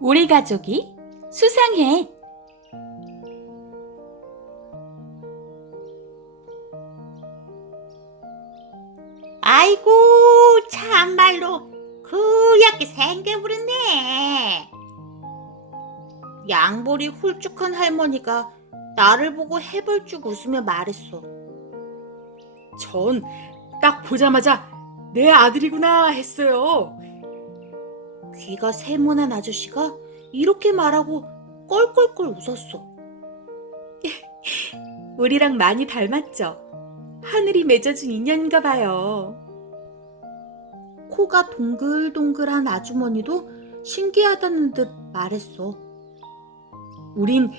우리 가족이 수상해. 아이고, 참말로 그렇게 생겨버렸네. 양볼이 훌쭉한 할머니가 나를 보고 해벌쭉 웃으며 말했어. 전 딱 보자마자 내 아들이구나 했어요. 귀가 세모난 아저씨가 이렇게 말하고 껄껄껄 웃었어. 우리랑 많이 닮았죠? 하늘이 맺어준 인연인가 봐요. 코가 동글동글한 아주머니도 신기하다는 듯 말했어. 우린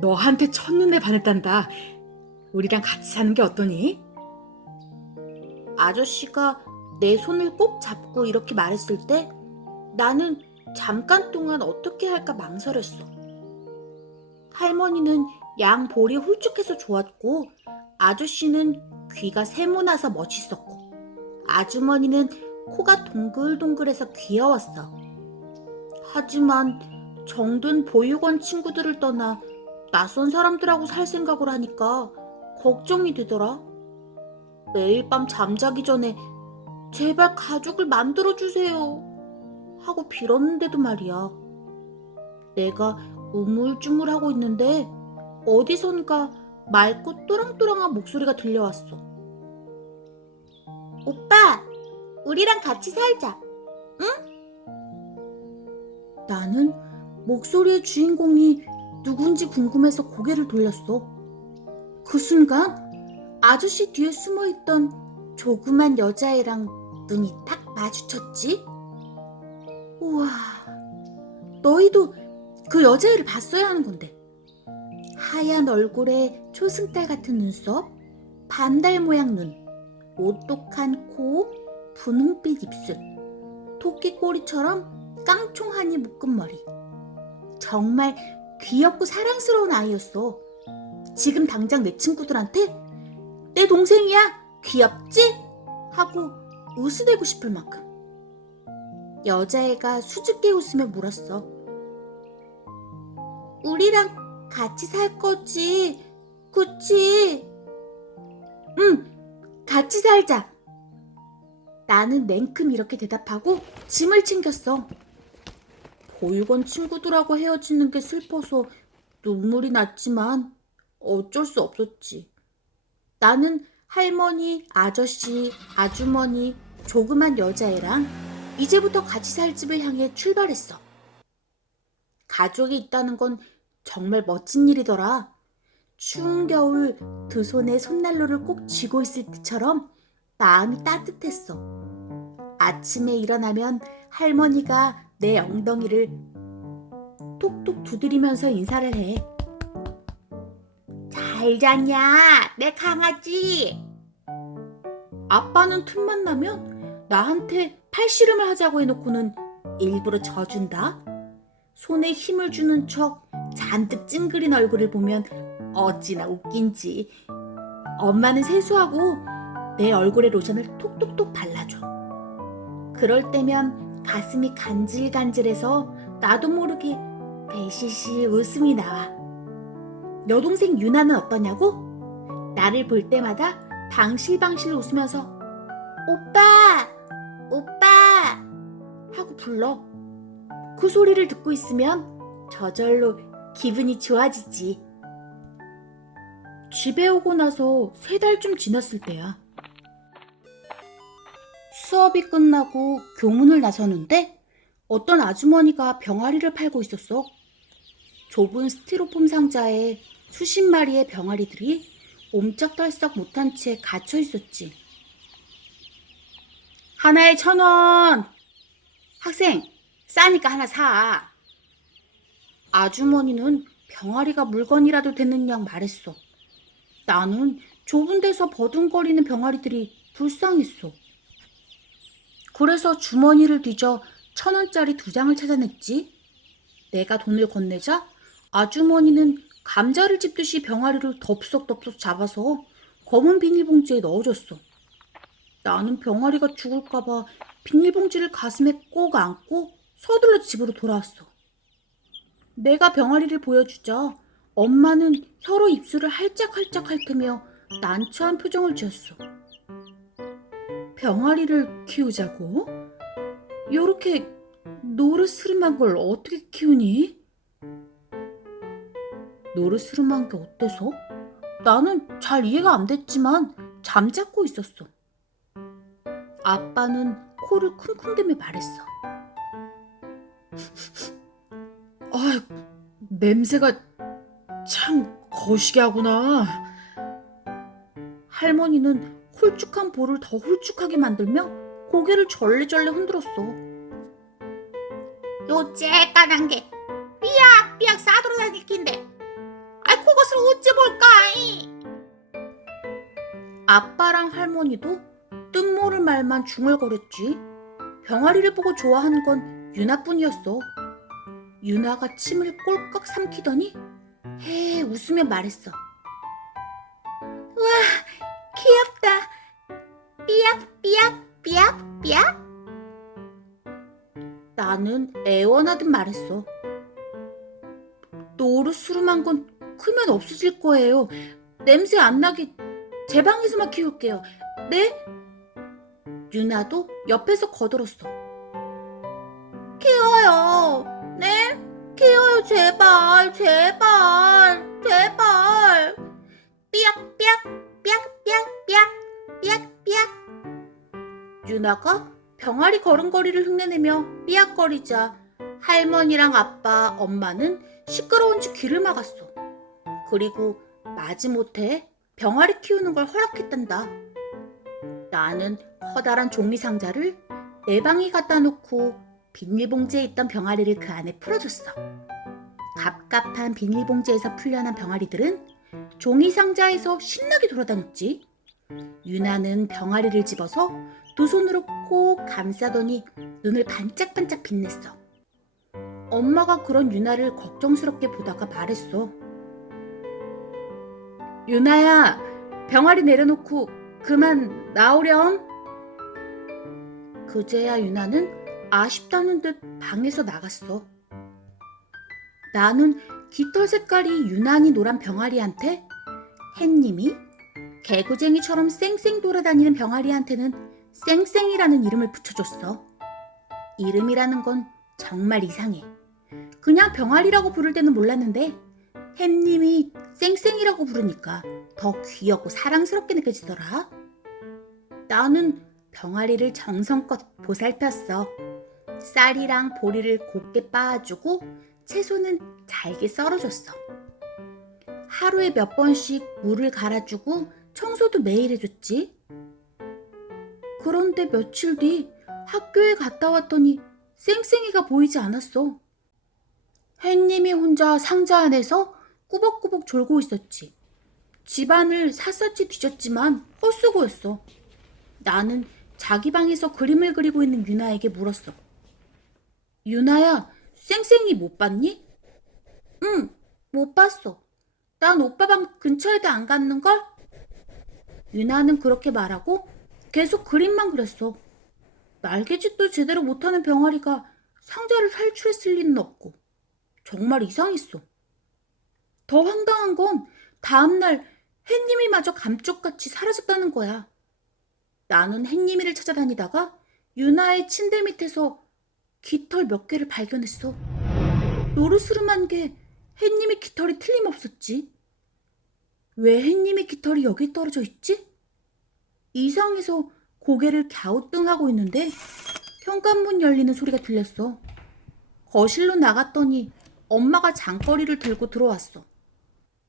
너한테 첫눈에 반했단다. 우리랑 같이 사는 게 어떠니? 아저씨가 내 손을 꼭 잡고 이렇게 말했을 때 나는 잠깐 동안 어떻게 할까 망설였어. 할머니는 양 볼이 훌쭉해서 좋았고, 아저씨는 귀가 세모나서 멋있었고, 아주머니는 코가 동글동글해서 귀여웠어. 하지만 정든 보육원 친구들을 떠나 낯선 사람들하고 살 생각을 하니까 걱정이 되더라. 매일 밤 잠자기 전에 제발 가족을 만들어주세요 하고 빌었는데도 말이야. 내가 우물쭈물하고 있는데 어디선가 맑고 또랑또랑한 목소리가 들려왔어. 오빠, 우리랑 같이 살자. 응? 나는 목소리의 주인공이 누군지 궁금해서 고개를 돌렸어. 그 순간 아저씨 뒤에 숨어있던 조그만 여자애랑 눈이 딱 마주쳤지? 우와, 너희도 그 여자애를 봤어야 하는 건데. 하얀 얼굴에 초승달 같은 눈썹, 반달 모양 눈, 오똑한 코, 분홍빛 입술, 토끼 꼬리처럼 깡총하니 묶은 머리. 정말 귀엽고 사랑스러운 아이였어. 지금 당장 내 친구들한테 내 동생이야, 귀엽지? 하고 웃으대고 싶을 만큼. 여자애가 수줍게 웃으며 물었어. 우리랑 같이 살 거지, 그치? 응, 같이 살자. 나는 냉큼 이렇게 대답하고 짐을 챙겼어. 보육원 친구들하고 헤어지는 게 슬퍼서 눈물이 났지만 어쩔 수 없었지. 나는 할머니, 아저씨, 아주머니, 조그만 여자애랑 이제부터 같이 살 집을 향해 출발했어. 가족이 있다는 건 정말 멋진 일이더라. 추운 겨울 두 손에 손난로를 꼭 쥐고 있을 때처럼 마음이 따뜻했어. 아침에 일어나면 할머니가 내 엉덩이를 톡톡 두드리면서 인사를 해. 잘 잤냐, 내 강아지? 아빠는 틈만 나면 나한테 팔씨름을 하자고 해놓고는 일부러 져준다. 손에 힘을 주는 척 잔뜩 찡그린 얼굴을 보면 어찌나 웃긴지. 엄마는 세수하고 내 얼굴에 로션을 톡톡톡 발라줘. 그럴 때면 가슴이 간질간질해서 나도 모르게 배시시 웃음이 나와. 여동생 유나는 어떠냐고? 나를 볼 때마다 방실방실 웃으면서 오빠! 오빠! 하고 불러. 그 소리를 듣고 있으면 저절로 기분이 좋아지지. 집에 오고 나서 3달쯤 지났을 때야. 수업이 끝나고 교문을 나서는데 어떤 아주머니가 병아리를 팔고 있었어. 좁은 스티로폼 상자에 수십 마리의 병아리들이 옴짝달싹 못한 채 갇혀 있었지. 하나에 1,000원! 학생, 싸니까 하나 사. 아주머니는 병아리가 물건이라도 되는 양 말했어. 나는 좁은 데서 버둥거리는 병아리들이 불쌍했어. 그래서 주머니를 뒤져 1,000원짜리 2장을 찾아냈지. 내가 돈을 건네자 아주머니는 감자를 찝듯이 병아리를 덥석덥석 잡아서 검은 비닐봉지에 넣어줬어. 나는 병아리가 죽을까봐 비닐봉지를 가슴에 꼭 안고 서둘러 집으로 돌아왔어. 내가 병아리를 보여주자 엄마는 혀로 입술을 할짝할짝 핥으며 난처한 표정을 지었어. 병아리를 키우자고? 요렇게 노르스름한 걸 어떻게 키우니? 노르스름한 게 어때서? 나는 잘 이해가 안 됐지만 잠자코 있었어. 아빠는 코를 쿵쿵대며 말했어. 아, 냄새가 참 거시기하구나. 할머니는 홀쭉한 볼을 더 홀쭉하게 만들며 고개를 절레절레 흔들었어. 요 쬐깐한 게 삐약삐약 싸돌아다닐 낀데 아이 그것을 어찌 볼까이. 아빠랑 할머니도 뜻모를 말만 중얼거렸지. 병아리를 보고 좋아하는 건 유나뿐이었어. 유나가 침을 꼴깍 삼키더니 헤 웃으며 말했어. 우와 귀엽다. 삐약삐약삐약삐약. 나는 애원하듯 말했어. 노르스름한 건 크면 없어질 거예요. 냄새 안 나게 제 방에서만 키울게요. 네? 유나도 옆에서 거들었어. 키워요. 네? 키워요 제발 제발 제발. 삐약삐약 삐약삐약삐약 삐약삐약. 유나가 병아리 걸음걸이를 흉내내며 삐약거리자 할머니랑 아빠, 엄마는 시끄러운지 귀를 막았어. 그리고 마지못해 병아리 키우는 걸 허락했단다. 나는 커다란 종이 상자를 내 방에 갖다 놓고 비닐봉지에 있던 병아리를 그 안에 풀어줬어. 갑갑한 비닐봉지에서 풀려난 병아리들은 종이 상자에서 신나게 돌아다녔지. 유나는 병아리를 집어서 두 손으로 꼭 감싸더니 눈을 반짝반짝 빛냈어. 엄마가 그런 유나를 걱정스럽게 보다가 말했어. 유나야, 병아리 내려놓고 그만 나오렴. 그제야 유나는 아쉽다는 듯 방에서 나갔어. 나는 깃털 색깔이 유난히 노란 병아리한테, 햇님이 개구쟁이처럼 쌩쌩 돌아다니는 병아리한테는 쌩쌩이라는 이름을 붙여줬어. 이름이라는 건 정말 이상해. 그냥 병아리라고 부를 때는 몰랐는데 햇님이 쌩쌩이라고 부르니까 더 귀엽고 사랑스럽게 느껴지더라. 나는 병아리를 정성껏 보살폈어. 쌀이랑 보리를 곱게 빻아주고 채소는 잘게 썰어줬어. 하루에 몇 번씩 물을 갈아주고 청소도 매일 해줬지. 그런데 며칠 뒤 학교에 갔다 왔더니 쌩쌩이가 보이지 않았어. 햇님이 혼자 상자 안에서 꾸벅꾸벅 졸고 있었지. 집안을 샅샅이 뒤졌지만 헛수고였어. 나는 자기 방에서 그림을 그리고 있는 유나에게 물었어. 유나야, 쌩쌩이 못 봤니? 응, 못 봤어. 난 오빠 방 근처에도 안 갔는걸? 유나는 그렇게 말하고 계속 그림만 그렸어. 날개짓도 제대로 못하는 병아리가 상자를 탈출했을 리는 없고 정말 이상했어. 더 황당한 건 다음날 햇님이 마저 감쪽같이 사라졌다는 거야. 나는 햇님이를 찾아다니다가 유나의 침대 밑에서 깃털 몇 개를 발견했어. 노르스름한 게 햇님의 깃털이 틀림없었지. 왜 햇님의 깃털이 여기 떨어져 있지? 이상해서 고개를 갸우뚱하고 있는데 현관문 열리는 소리가 들렸어. 거실로 나갔더니 엄마가 장거리를 들고 들어왔어.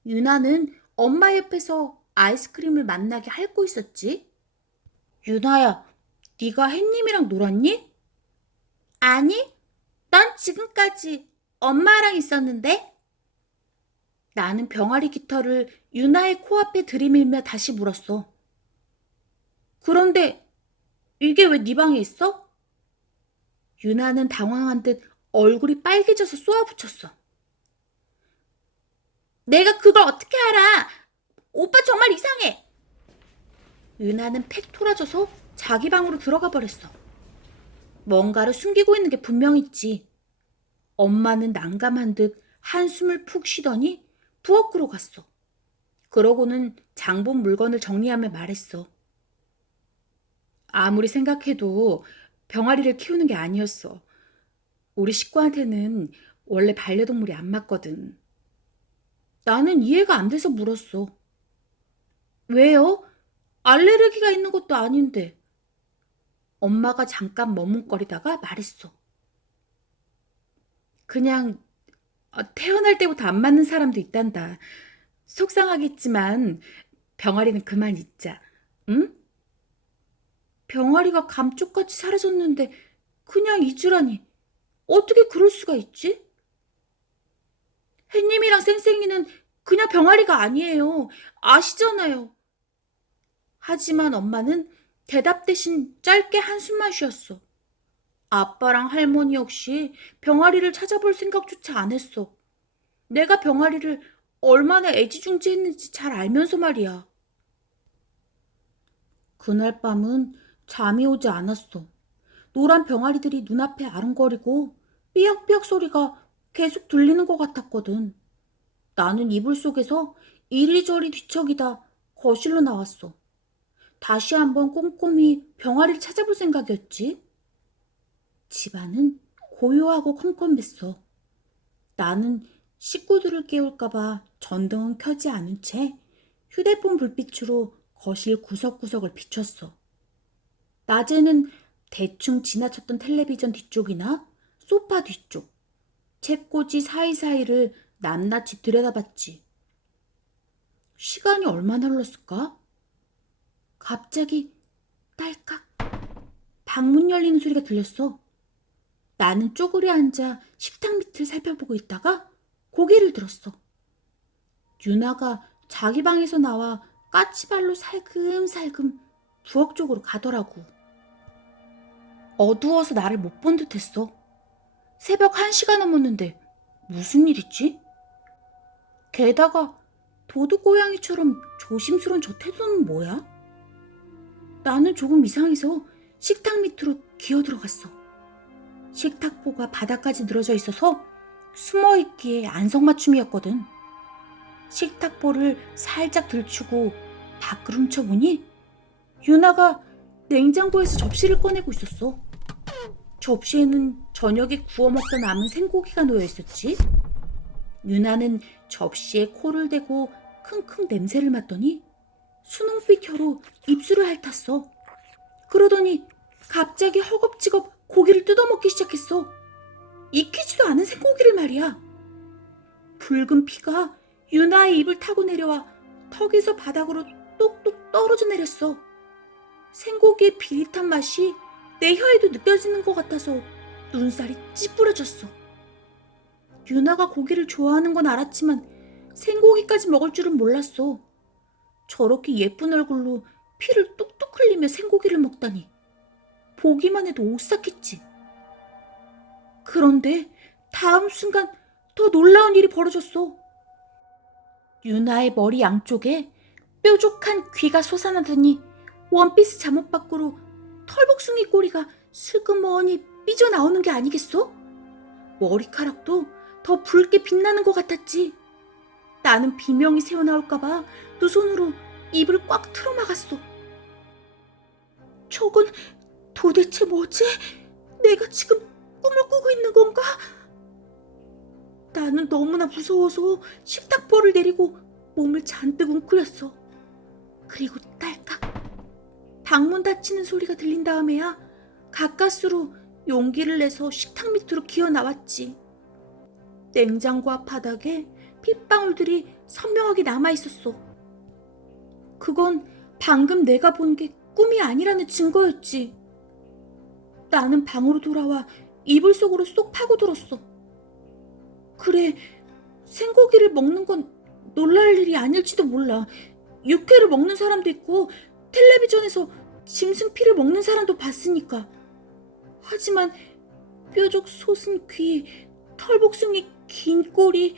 유나는 엄마 옆에서 아이스크림을 맛나게 핥고 있었지. 유나야, 네가 햇님이랑 놀았니? 아니, 난 지금까지 엄마랑 있었는데. 나는 병아리 깃털을 유나의 코앞에 들이밀며 다시 물었어. 그런데 이게 왜 네 방에 있어? 유나는 당황한 듯 얼굴이 빨개져서 쏘아붙였어. 내가 그걸 어떻게 알아? 오빠 정말 이상해. 유나는 팩 토라져서 자기 방으로 들어가 버렸어. 뭔가를 숨기고 있는 게 분명했지. 엄마는 난감한 듯 한숨을 푹 쉬더니 부엌으로 갔어. 그러고는 장본 물건을 정리하며 말했어. 아무리 생각해도 병아리를 키우는 게 아니었어. 우리 식구한테는 원래 반려동물이 안 맞거든. 나는 이해가 안 돼서 물었어. 왜요? 알레르기가 있는 것도 아닌데. 엄마가 잠깐 머뭇거리다가 말했어. 그냥 태어날 때부터 안 맞는 사람도 있단다. 속상하겠지만 병아리는 그만 잊자. 응? 병아리가 감쪽같이 사라졌는데 그냥 잊으라니. 어떻게 그럴 수가 있지? 햇님이랑 쌩쌩이는 그냥 병아리가 아니에요. 아시잖아요. 하지만 엄마는 대답 대신 짧게 한숨만 쉬었어. 아빠랑 할머니 역시 병아리를 찾아볼 생각조차 안 했어. 내가 병아리를 얼마나 애지중지했는지 잘 알면서 말이야. 그날 밤은 잠이 오지 않았어. 노란 병아리들이 눈앞에 아른거리고 삐약삐약 소리가 계속 들리는 것 같았거든. 나는 이불 속에서 이리저리 뒤척이다 거실로 나왔어. 다시 한번 꼼꼼히 병아리를 찾아볼 생각이었지. 집안은 고요하고 컴컴했어. 나는 식구들을 깨울까봐 전등은 켜지 않은 채 휴대폰 불빛으로 거실 구석구석을 비췄어. 낮에는 대충 지나쳤던 텔레비전 뒤쪽이나 소파 뒤쪽, 책꽂이 사이사이를 낱낱이 들여다봤지. 시간이 얼마나 흘렀을까? 갑자기 딸깍 방문 열리는 소리가 들렸어. 나는 쪼그려 앉아 식탁 밑을 살펴보고 있다가 고개를 들었어. 유나가 자기 방에서 나와 까치발로 살금살금 부엌 쪽으로 가더라고. 어두워서 나를 못 본 듯했어. 새벽 1시가 넘었는데 무슨 일 있지? 게다가 도둑고양이처럼 조심스러운 저 태도는 뭐야? 나는 조금 이상해서 식탁 밑으로 기어들어갔어. 식탁보가 바닥까지 늘어져 있어서 숨어있기에 안성맞춤이었거든. 식탁보를 살짝 들추고 밖을 훔쳐보니 유나가 냉장고에서 접시를 꺼내고 있었어. 접시에는 저녁에 구워 먹다 남은 생고기가 놓여 있었지. 유나는 접시에 코를 대고 킁킁 냄새를 맡더니 수능비 켜로 입술을 핥았어. 그러더니 갑자기 허겁지겁 고기를 뜯어먹기 시작했어. 익히지도 않은 생고기를 말이야. 붉은 피가 유나의 입을 타고 내려와 턱에서 바닥으로 똑똑 떨어져 내렸어. 생고기의 비릿한 맛이 내 혀에도 느껴지는 것 같아서 눈살이 찌푸려졌어. 유나가 고기를 좋아하는 건 알았지만 생고기까지 먹을 줄은 몰랐어. 저렇게 예쁜 얼굴로 피를 뚝뚝 흘리며 생고기를 먹다니 보기만 해도 오싹했지. 그런데 다음 순간 더 놀라운 일이 벌어졌어. 유나의 머리 양쪽에 뾰족한 귀가 솟아나더니 원피스 잠옷 밖으로 털복숭이 꼬리가 슬그머니 삐져나오는 게 아니겠어? 머리카락도 더 붉게 빛나는 것 같았지. 나는 비명이 새어나올까봐 두 손으로 입을 꽉 틀어막았어. 저건 도대체 뭐지? 내가 지금 꿈을 꾸고 있는 건가? 나는 너무나 무서워서 식탁보를 내리고 몸을 잔뜩 웅크렸어. 그리고 딸깍 방문 닫히는 소리가 들린 다음에야 가까스로 용기를 내서 식탁 밑으로 기어 나왔지. 냉장고 앞 바닥에 핏방울들이 선명하게 남아있었어. 그건 방금 내가 본 게 꿈이 아니라는 증거였지. 나는 방으로 돌아와 이불 속으로 쏙 파고들었어. 그래, 생고기를 먹는 건 놀랄 일이 아닐지도 몰라. 육회를 먹는 사람도 있고 텔레비전에서 짐승피를 먹는 사람도 봤으니까. 하지만 뾰족 솟은 귀, 털복숭이 긴 꼬리,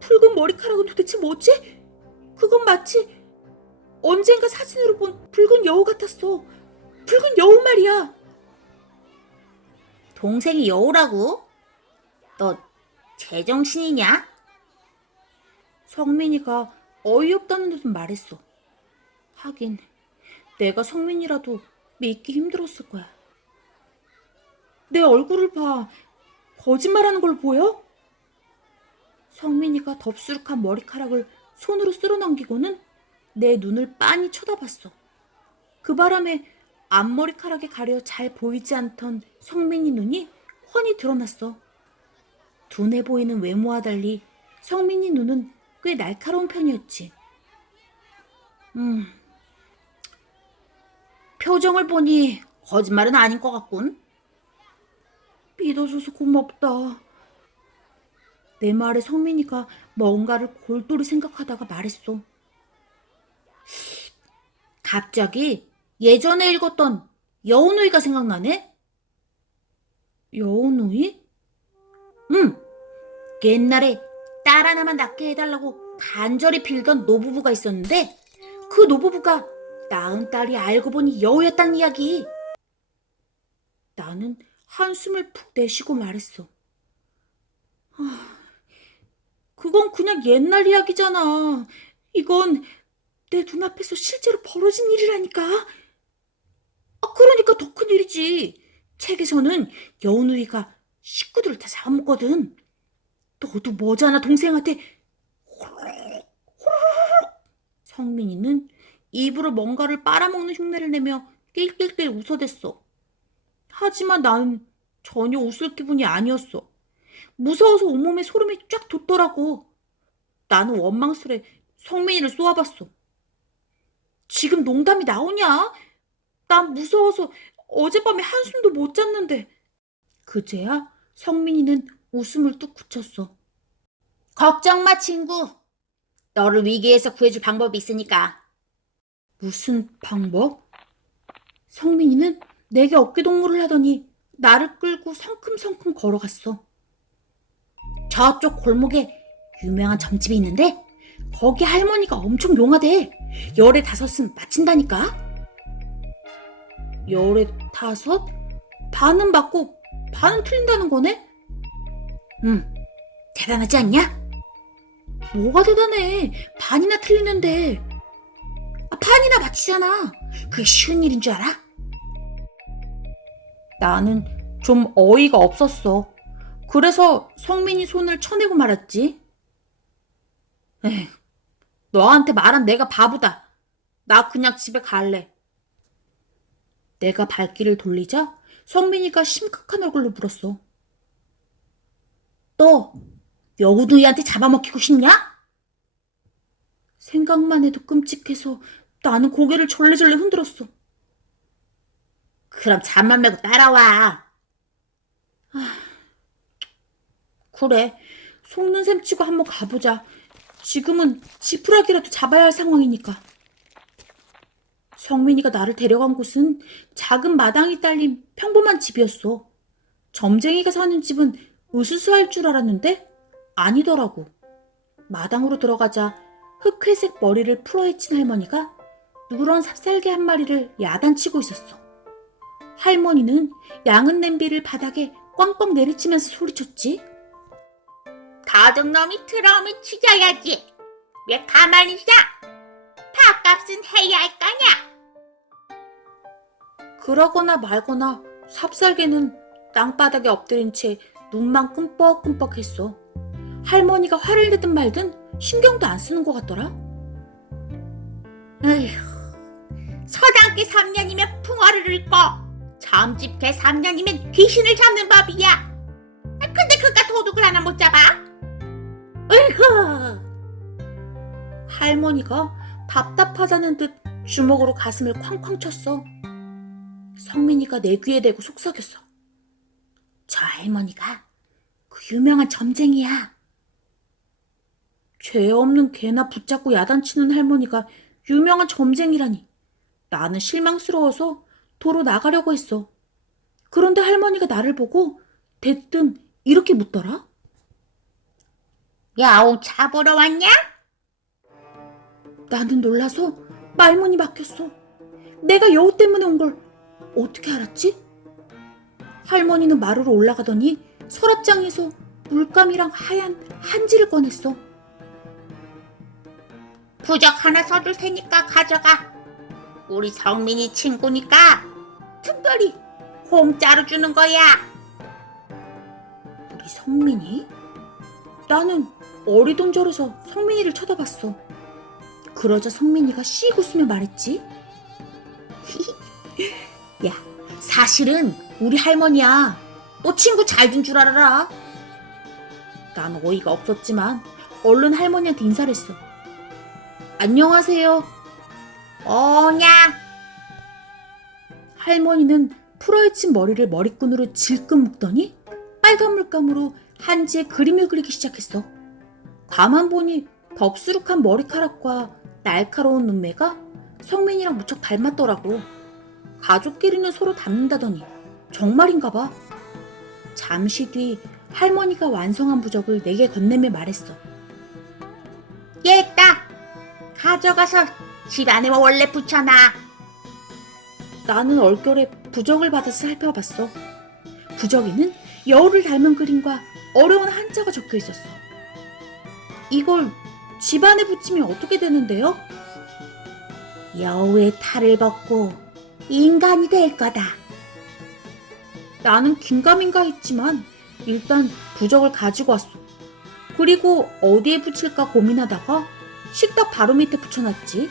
붉은 머리카락은 도대체 뭐지? 그건 마치 언젠가 사진으로 본 붉은 여우 같았어. 붉은 여우 말이야. 동생이 여우라고? 너 제정신이냐? 성민이가 어이없다는 듯 말했어. 하긴 내가 성민이라도 믿기 힘들었을 거야. 내 얼굴을 봐. 거짓말하는 걸 보여? 성민이가 덥수룩한 머리카락을 손으로 쓸어넘기고는 내 눈을 빤히 쳐다봤어. 그 바람에 앞머리카락에 가려 잘 보이지 않던 성민이 눈이 훤히 드러났어. 둔해 보이는 외모와 달리 성민이 눈은 꽤 날카로운 편이었지. 표정을 보니 거짓말은 아닌 것 같군. 믿어줘서 고맙다. 내 말에 성민이가 뭔가를 골똘히 생각하다가 말했어. 갑자기 예전에 읽었던 여운우이가 생각나네? 여운우이? 옛날에 딸 하나만 낳게 해달라고 간절히 빌던 노부부가 있었는데 그 노부부가 낳은 딸이 알고 보니 여우였다는 이야기. 나는 한숨을 푹 내쉬고 말했어. 그건 그냥 옛날 이야기잖아. 이건 내 눈앞에서 실제로 벌어진 일이라니까. 그러니까 더 큰 일이지. 책에서는 여운우이가 식구들을 다 잡아먹거든. 너도 머지않아 동생한테 호로록 성민이는 입으로 뭔가를 빨아먹는 흉내를 내며 낄낄낄 웃어댔어. 하지만 나는 전혀 웃을 기분이 아니었어. 무서워서 온몸에 소름이 쫙 돋더라고. 나는 원망스레 성민이를 쏘아봤어. 지금 농담이 나오냐? 난 무서워서 어젯밤에 한숨도 못 잤는데. 그제야 성민이는 웃음을 뚝 그쳤어. 걱정 마, 친구. 너를 위기에서 구해줄 방법이 있으니까. 무슨 방법? 성민이는 내게 어깨동무를 하더니 나를 끌고 성큼성큼 걸어갔어. 저쪽 골목에 유명한 점집이 있는데 거기 할머니가 엄청 용하대. 15은 맞힌다니까. 15? 반은 맞고 반은 틀린다는 거네? 대단하지 않냐? 뭐가 대단해. 반이나 틀리는데. 반이나 맞히잖아. 그게 쉬운 일인 줄 알아? 나는 좀 어이가 없었어. 그래서 성민이 손을 쳐내고 말았지. 에휴, 너한테 말한 내가 바보다. 나 그냥 집에 갈래. 내가 발길을 돌리자 성민이가 심각한 얼굴로 물었어. 너 여우두이한테 잡아먹히고 싶냐? 생각만 해도 끔찍해서 나는 고개를 절레절레 흔들었어. 그럼 잠만 말고 따라와. 그래, 속는 셈 치고 한번 가보자. 지금은 지푸라기라도 잡아야 할 상황이니까. 성민이가 나를 데려간 곳은 작은 마당이 딸린 평범한 집이었어. 점쟁이가 사는 집은 으스스할 줄 알았는데 아니더라고. 마당으로 들어가자 흑회색 머리를 풀어헤친 할머니가 누런 삽살개 한 마리를 야단치고 있었어. 할머니는 양은 냄비를 바닥에 꽝꽝 내리치면서 소리쳤지. 도둑놈이 들어오면 죽여야지. 왜 가만히 있어? 밥값은 해야 할 거냐? 그러거나 말거나 삽살개는 땅바닥에 엎드린 채 눈만 끔뻑끔뻑했어. 할머니가 화를 내든 말든 신경도 안 쓰는 것 같더라. 에휴, 서당계 3년이면 풍어를 읊고 점집계 3년이면 귀신을 잡는 법이야. 근데 그깟 도둑을 하나 못 잡아? 으이구. 할머니가 답답하다는 듯 주먹으로 가슴을 쾅쾅 쳤어. 성민이가 내 귀에 대고 속삭였어. 저 할머니가 그 유명한 점쟁이야. 죄 없는 개나 붙잡고 야단치는 할머니가 유명한 점쟁이라니. 나는 실망스러워서 도로 나가려고 했어. 그런데 할머니가 나를 보고 대뜸 이렇게 묻더라. 여우 잡으러 왔냐? 나는 놀라서 말문이 막혔어. 내가 여우 때문에 온 걸 어떻게 알았지? 할머니는 마루로 올라가더니 서랍장에서 물감이랑 하얀 한지를 꺼냈어. 부적 하나 써줄 테니까 가져가. 우리 성민이 친구니까 특별히 공짜로 주는 거야. 우리 성민이? 나는 어리둥절해서 성민이를 쳐다봤어. 그러자 성민이가 씩 웃으며 말했지. 야, 사실은 우리 할머니야. 너 친구 잘 준 줄 알아라. 난 어이가 없었지만 얼른 할머니한테 인사를 했어. 안녕하세요. 오냐? 할머니는 풀어헤친 머리를 머리끈으로 질끈 묶더니 빨간 물감으로 한지에 그림을 그리기 시작했어. 가만 보니 덥수룩한 머리카락과 날카로운 눈매가 성민이랑 무척 닮았더라고. 가족끼리는 서로 닮는다더니 정말인가 봐. 잠시 뒤 할머니가 완성한 부적을 내게 건네며 말했어. 얘다 가져가서 집안에 원래 붙여놔. 나는 얼결에 부적을 받아서 살펴봤어. 부적에는 여우를 닮은 그림과 어려운 한자가 적혀 있었어. 이걸 집안에 붙이면 어떻게 되는데요? 여우의 탈을 벗고 인간이 될 거다. 나는 긴가민가 했지만 일단 부적을 가지고 왔어. 그리고 어디에 붙일까 고민하다가 식탁 바로 밑에 붙여놨지.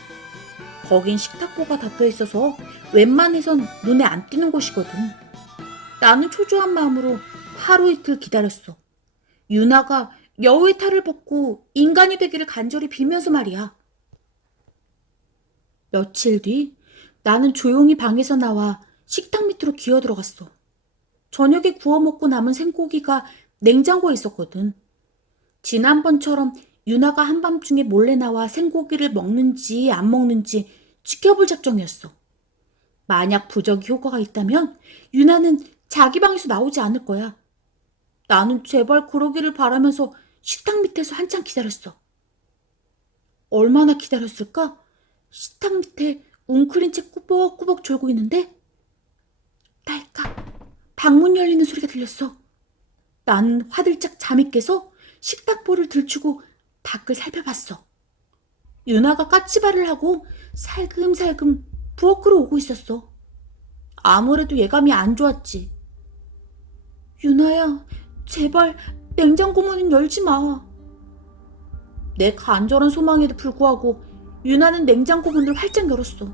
거긴 식탁보가 닫혀 있어서 웬만해선 눈에 안 띄는 곳이거든. 나는 초조한 마음으로 하루 이틀 기다렸어. 유나가 여우의 탈을 벗고 인간이 되기를 간절히 빌면서 말이야. 며칠 뒤 나는 조용히 방에서 나와 식탁 밑으로 기어 들어갔어. 저녁에 구워 먹고 남은 생고기가 냉장고에 있었거든. 지난번처럼 유나가 한밤중에 몰래 나와 생고기를 먹는지 안 먹는지 지켜볼 작정이었어. 만약 부적이 효과가 있다면 유나는 자기 방에서 나오지 않을 거야. 나는 제발 그러기를 바라면서 식탁 밑에서 한참 기다렸어. 얼마나 기다렸을까? 식탁 밑에 웅크린 채 꾸벅꾸벅 졸고 있는데 딸깍 방문 열리는 소리가 들렸어. 난 화들짝 잠이 깨서 식탁보를 들추고 밖을 살펴봤어. 유나가 까치발을 하고 살금살금 부엌으로 오고 있었어. 아무래도 예감이 안 좋았지. 유나야, 제발 냉장고 문은 열지 마. 내 간절한 소망에도 불구하고 유나는 냉장고 문을 활짝 열었어.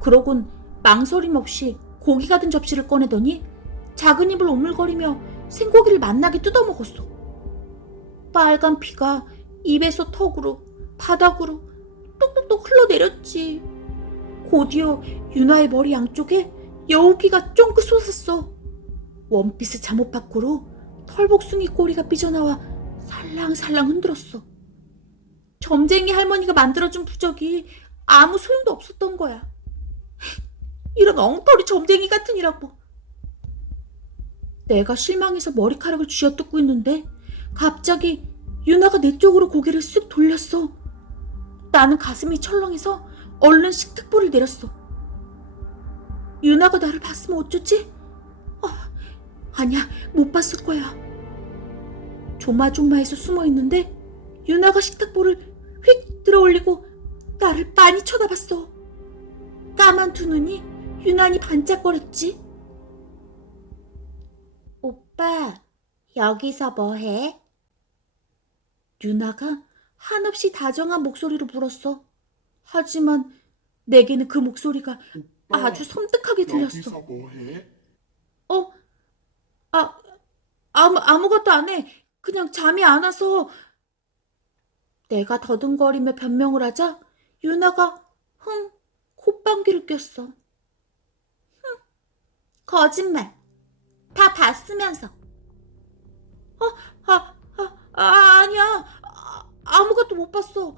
그러곤 망설임 없이 고기가 든 접시를 꺼내더니 작은 입을 오물거리며 생고기를 맛나게 뜯어먹었어. 빨간 피가 입에서 턱으로 바닥으로 똑똑똑 흘러내렸지. 곧이어 유나의 머리 양쪽에 여우기가 쫑긋 솟았어. 원피스 잠옷 밖으로 털복숭이 꼬리가 삐져나와 살랑살랑 흔들었어. 점쟁이 할머니가 만들어준 부적이 아무 소용도 없었던 거야. 이런 엉터리 점쟁이 같으니라고. 내가 실망해서 머리카락을 쥐어뜯고 있는데 갑자기 유나가 내 쪽으로 고개를 쓱 돌렸어. 나는 가슴이 철렁해서 얼른 식탁보를 내렸어. 유나가 나를 봤으면 어쩌지? 아니야, 못 봤을 거야. 조마조마해서 숨어있는데 유나가 식탁보를 휙 들어올리고 나를 빤히 쳐다봤어. 까만 두 눈이 유난히 반짝거렸지. 오빠, 여기서 뭐해? 유나가 한없이 다정한 목소리로 물었어. 하지만 내게는 그 목소리가 아주 섬뜩하게 들렸어. 여기서 뭐해? 아무것도 안 해. 그냥 잠이 안 와서. 내가 더듬거리며 변명을 하자 유나가 콧방귀를 꼈어. 거짓말. 다 봤으면서. 아니야. 아무것도 못 봤어.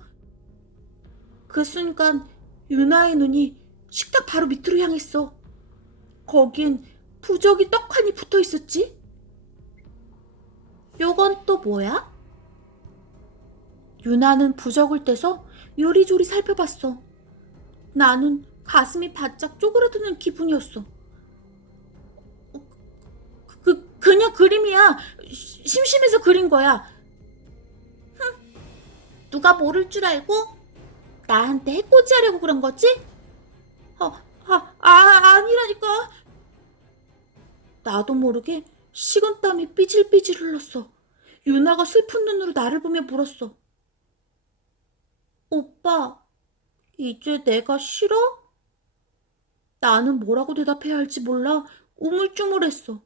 그 순간 유나의 눈이 식탁 바로 밑으로 향했어. 거긴 부적이 떡하니 붙어 있었지. 요건 또 뭐야? 유나는 부적을 떼서 요리조리 살펴봤어. 나는 가슴이 바짝 쪼그라드는 기분이었어. 그냥 그림이야. 심심해서 그린 거야. 누가 모를 줄 알고? 나한테 해코지하려고 그런 거지? 아니라니까. 나도 모르게 식은땀이 삐질삐질 흘렀어. 유나가 슬픈 눈으로 나를 보며 물었어. 오빠, 이제 내가 싫어? 나는 뭐라고 대답해야 할지 몰라 우물쭈물했어.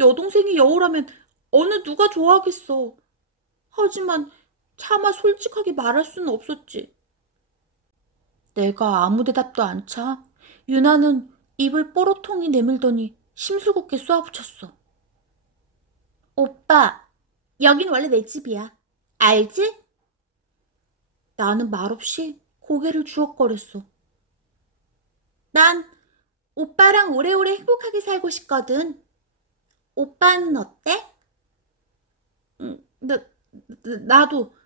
여동생이 여우라면 어느 누가 좋아하겠어. 하지만 차마 솔직하게 말할 수는 없었지. 내가 아무 대답도 안 차 유나는 입을 뽀로통이 내밀더니 심술궂게 쏘아붙였어. 오빠, 여긴 원래 내 집이야. 알지? 나는 말없이 고개를 주걱거렸어. 난 오빠랑 오래오래 행복하게 살고 싶거든. 오빠는 어때? 나도.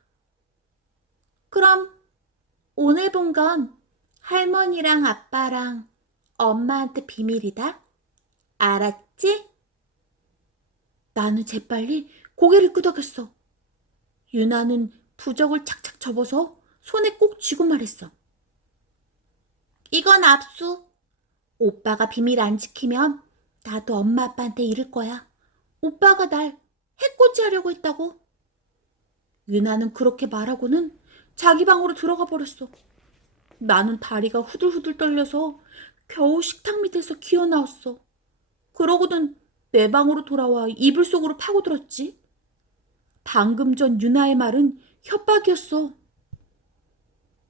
그럼 오늘 본 건 할머니랑 아빠랑 엄마한테 비밀이다. 알았지? 나는 재빨리 고개를 끄덕였어. 유나는 부적을 착착 접어서 손에 꼭 쥐고 말했어. 이건 압수. 오빠가 비밀 안 지키면 나도 엄마 아빠한테 이를 거야. 오빠가 날 해코지하려고 했다고. 유나는 그렇게 말하고는 자기 방으로 들어가 버렸어. 나는 다리가 후들후들 떨려서 겨우 식탁 밑에서 기어 나왔어. 그러고는 내 방으로 돌아와 이불 속으로 파고들었지. 방금 전 유나의 말은 협박이었어.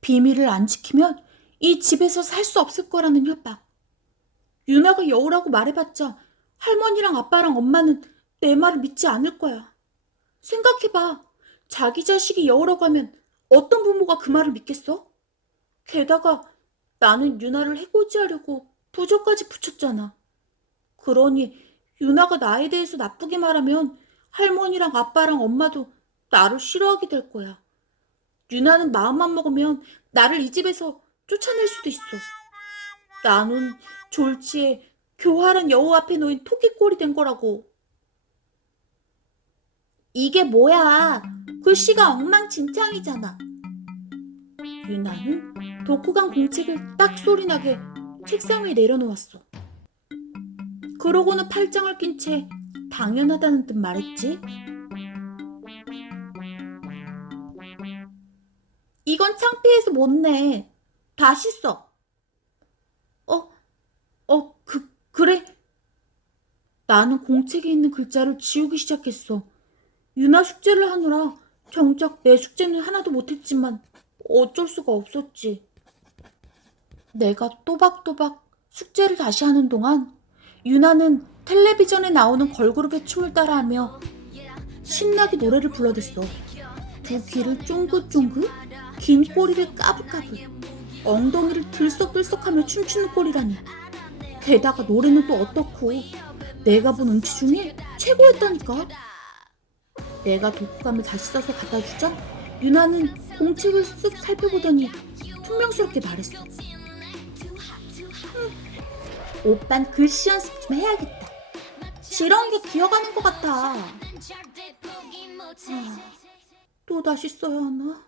비밀을 안 지키면 이 집에서 살 수 없을 거라는 협박. 유나가 여우라고 말해봤자 할머니랑 아빠랑 엄마는 내 말을 믿지 않을 거야. 생각해봐. 자기 자식이 여우라고 하면 어떤 부모가 그 말을 믿겠어? 게다가 나는 유나를 해코지하려고 부적까지 붙였잖아. 그러니 유나가 나에 대해서 나쁘게 말하면 할머니랑 아빠랑 엄마도 나를 싫어하게 될 거야. 유나는 마음만 먹으면 나를 이 집에서 쫓아낼 수도 있어. 나는 졸지에 교활한 여우 앞에 놓인 토끼꼴이 된 거라고. 이게 뭐야? 글씨가 엉망진창이잖아. 유나는 독후감 공책을 딱 소리나게 책상 위에 내려놓았어. 그러고는 팔짱을 낀 채 당연하다는 듯 말했지. 이건 창피해서 못 내. 다시 써. 그래. 나는 공책에 있는 글자를 지우기 시작했어. 유나 숙제를 하느라 정작 내 숙제는 하나도 못했지만 어쩔 수가 없었지. 내가 또박또박 숙제를 다시 하는 동안 유나는 텔레비전에 나오는 걸그룹의 춤을 따라하며 신나게 노래를 불러댔어. 두 귀를 쫑긋쫑긋, 긴 꼬리를 까불까불, 엉덩이를 들썩들썩하며 춤추는 꼴이라니. 게다가 노래는 또 어떻고 내가 본 음치 중에 최고였다니까. 내가 독후감을 다시 써서 갖다 주자 유나는 공책을 쓱 살펴보더니 퉁명스럽게 말했어. 오빤 글씨 연습 좀 해야겠다. 이런 게 기어가는 것 같아. 또다시 써야 하나?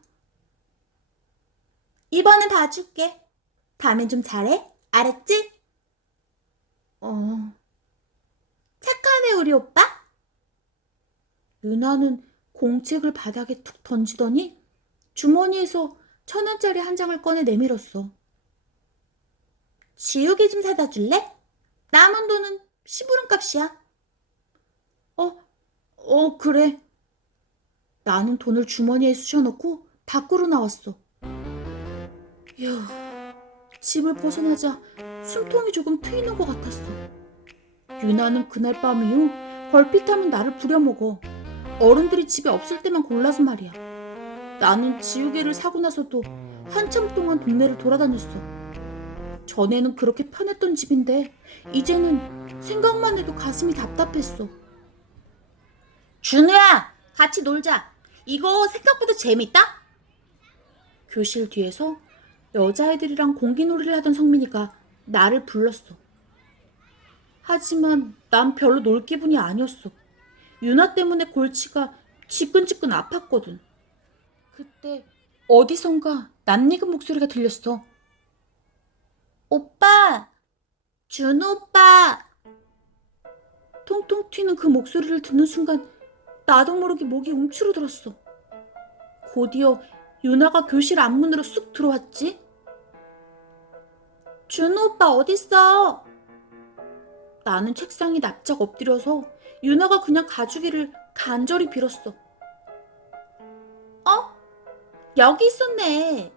이번엔 봐줄게. 다음엔 좀 잘해. 알았지? 착하네 우리 오빠. 유나는 공책을 바닥에 툭 던지더니 주머니에서 1,000원짜리 한 장을 꺼내 내밀었어. 지우개 좀 사다 줄래? 남은 돈은 시부름값이야. 그래. 나는 돈을 주머니에 쑤셔넣고 밖으로 나왔어. 휴, 집을 벗어나자 숨통이 조금 트이는 것 같았어. 유나는 그날 밤 이후 걸핏하면 나를 부려먹어. 어른들이 집에 없을 때만 골라서 말이야. 나는 지우개를 사고 나서도 한참 동안 동네를 돌아다녔어. 전에는 그렇게 편했던 집인데 이제는 생각만 해도 가슴이 답답했어. 준우야, 같이 놀자. 이거 생각보다 재밌다? 교실 뒤에서 여자애들이랑 공기놀이를 하던 성민이가 나를 불렀어. 하지만 난 별로 놀 기분이 아니었어. 유나 때문에 골치가 지끈지끈 아팠거든. 그때 어디선가 낯익은 목소리가 들렸어. 오빠! 준우 오빠! 통통 튀는 그 목소리를 듣는 순간 나도 모르게 목이 움츠러들었어. 곧이어 유나가 교실 앞문으로 쑥 들어왔지. 준우 오빠 어딨어? 나는 책상에 납작 엎드려서 유나가 그냥 가주기를 간절히 빌었어. 어? 여기 있었네.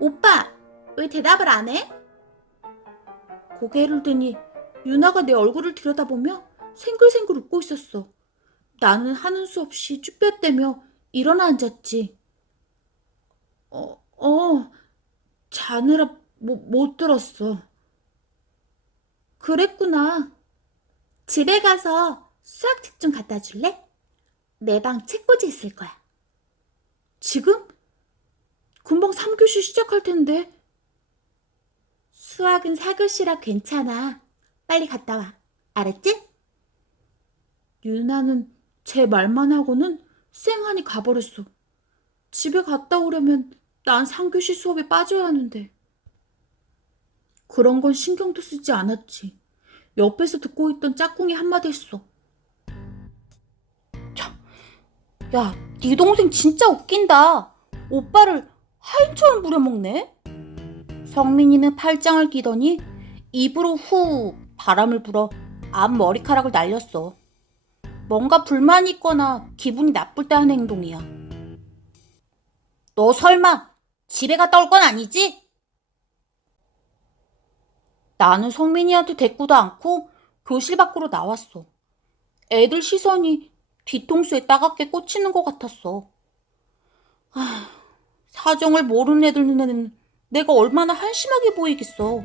오빠, 왜 대답을 안 해? 고개를 드니 유나가 내 얼굴을 들여다보며 생글생글 웃고 있었어. 나는 하는 수 없이 쭈뼛대며 일어나 앉았지. 자느라 못 들었어. 그랬구나. 집에 가서 수학책 좀 갖다 줄래? 내 방 책꽂이 있을 거야. 지금? 금방 3교시 시작할 텐데. 수학은 4교시라 괜찮아. 빨리 갔다 와. 알았지? 유나는 제 말만 하고는 쌩하니 가버렸어. 집에 갔다 오려면 난 3교시 수업에 빠져야 하는데. 그런 건 신경도 쓰지 않았지. 옆에서 듣고 있던 짝꿍이 한마디 했어. 야, 네 동생 진짜 웃긴다. 오빠를 하인처럼 부려먹네. 성민이는 팔짱을 끼더니 입으로 후 바람을 불어 앞 머리카락을 날렸어. 뭔가 불만이 있거나 기분이 나쁠 때 하는 행동이야. 너 설마 집에 갔다 올 건 아니지? 나는 성민이한테 대꾸도 않고 교실 밖으로 나왔어. 애들 시선이 뒤통수에 따갑게 꽂히는 것 같았어. 사정을 모르는 애들 눈에는 내가 얼마나 한심하게 보이겠어.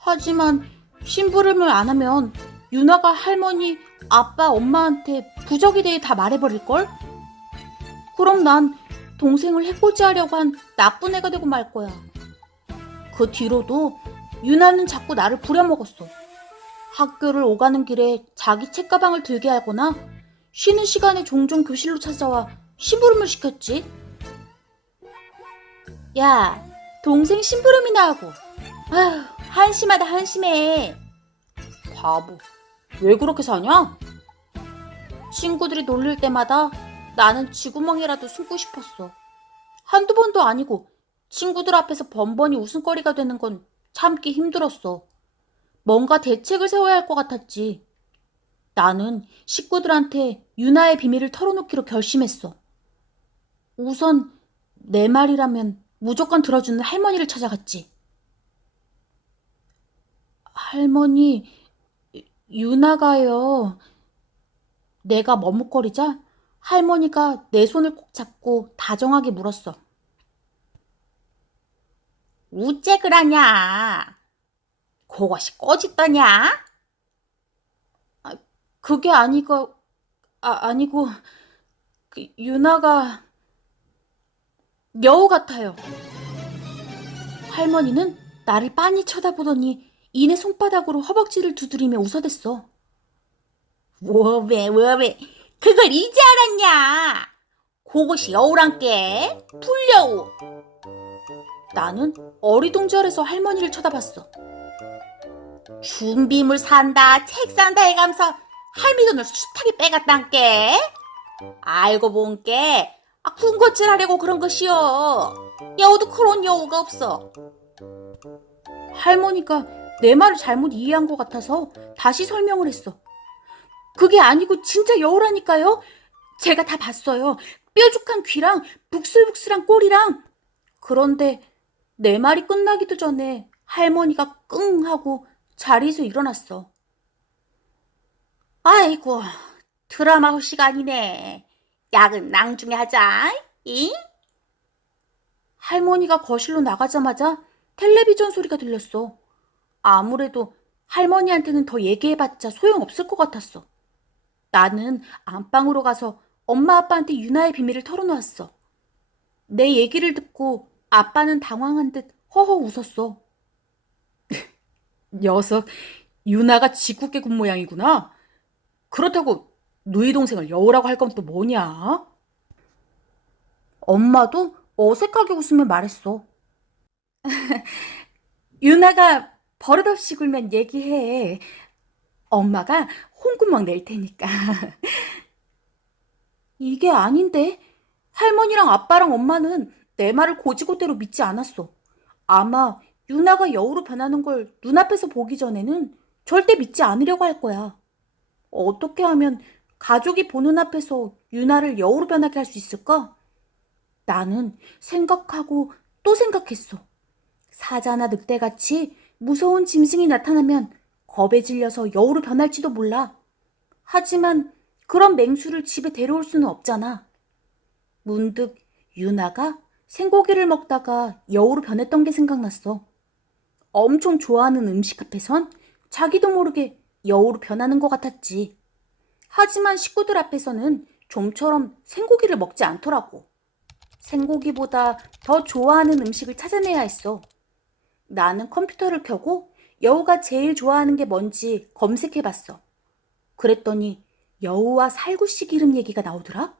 하지만 심부름을 안 하면 유나가 할머니, 아빠, 엄마한테 부적에 대해 다 말해버릴걸? 그럼 난 동생을 해코지하려고 한 나쁜 애가 되고 말 거야. 그 뒤로도 유나는 자꾸 나를 부려먹었어. 학교를 오가는 길에 자기 책가방을 들게 하거나 쉬는 시간에 종종 교실로 찾아와 심부름을 시켰지. 야, 동생 심부름이나 하고. 아휴, 한심하다 한심해. 바보, 왜 그렇게 사냐? 친구들이 놀릴 때마다 나는 쥐구멍이라도 숨고 싶었어. 한두 번도 아니고 친구들 앞에서 번번이 웃음거리가 되는 건 참기 힘들었어. 뭔가 대책을 세워야 할 것 같았지. 나는 식구들한테 유나의 비밀을 털어놓기로 결심했어. 우선 내 말이라면 무조건 들어주는 할머니를 찾아갔지. 할머니, 유나가요. 내가 머뭇거리자 할머니가 내 손을 꼭 잡고 다정하게 물었어. 우째 그러냐? 그것이 꼬짓떠냐? 그게 아니고 유나가 여우 같아요. 할머니는 나를 빤히 쳐다보더니 이내 손바닥으로 허벅지를 두드리며 웃어댔어. 왜 그걸 이제 알았냐? 그것이 여우란께 풀여우. 나는 어리둥절해서 할머니를 쳐다봤어. 준비물 산다 책 산다 해가면서 할미 돈을 숱하게 빼갔단께. 알고 본게 군것질 하려고 그런 것이요. 여우도 그런 여우가 없어. 할머니가 내 말을 잘못 이해한 것 같아서 다시 설명을 했어. 그게 아니고 진짜 여우라니까요. 제가 다 봤어요. 뾰족한 귀랑 북슬북슬한 꼬리랑. 그런데 내 말이 끝나기도 전에 할머니가 끙 하고 자리에서 일어났어. 아이고, 드라마 볼 시간이네. 약은 낭중에 하자. 이? 할머니가 거실로 나가자마자 텔레비전 소리가 들렸어. 아무래도 할머니한테는 더 얘기해봤자 소용없을 것 같았어. 나는 안방으로 가서 엄마 아빠한테 유나의 비밀을 털어놓았어. 내 얘기를 듣고 아빠는 당황한 듯 허허 웃었어. 녀석, 유나가 짓궂게 군 모양이구나. 그렇다고 누이 동생을 여우라고 할 건 또 뭐냐? 엄마도 어색하게 웃으며 말했어. 유나가 버릇없이 굴면 얘기해. 엄마가 홍구멍 낼 테니까. 이게 아닌데? 할머니랑 아빠랑 엄마는 내 말을 고지고대로 믿지 않았어. 아마 유나가 여우로 변하는 걸 눈앞에서 보기 전에는 절대 믿지 않으려고 할 거야. 어떻게 하면 가족이 보는 앞에서 유나를 여우로 변하게 할 수 있을까? 나는 생각하고 또 생각했어. 사자나 늑대같이 무서운 짐승이 나타나면 겁에 질려서 여우로 변할지도 몰라. 하지만 그런 맹수를 집에 데려올 수는 없잖아. 문득 유나가 생고기를 먹다가 여우로 변했던 게 생각났어. 엄청 좋아하는 음식 앞에선 자기도 모르게 여우로 변하는 것 같았지. 하지만 식구들 앞에서는 좀처럼 생고기를 먹지 않더라고. 생고기보다 더 좋아하는 음식을 찾아내야 했어. 나는 컴퓨터를 켜고 여우가 제일 좋아하는 게 뭔지 검색해봤어. 그랬더니 여우와 살구씨 기름 얘기가 나오더라.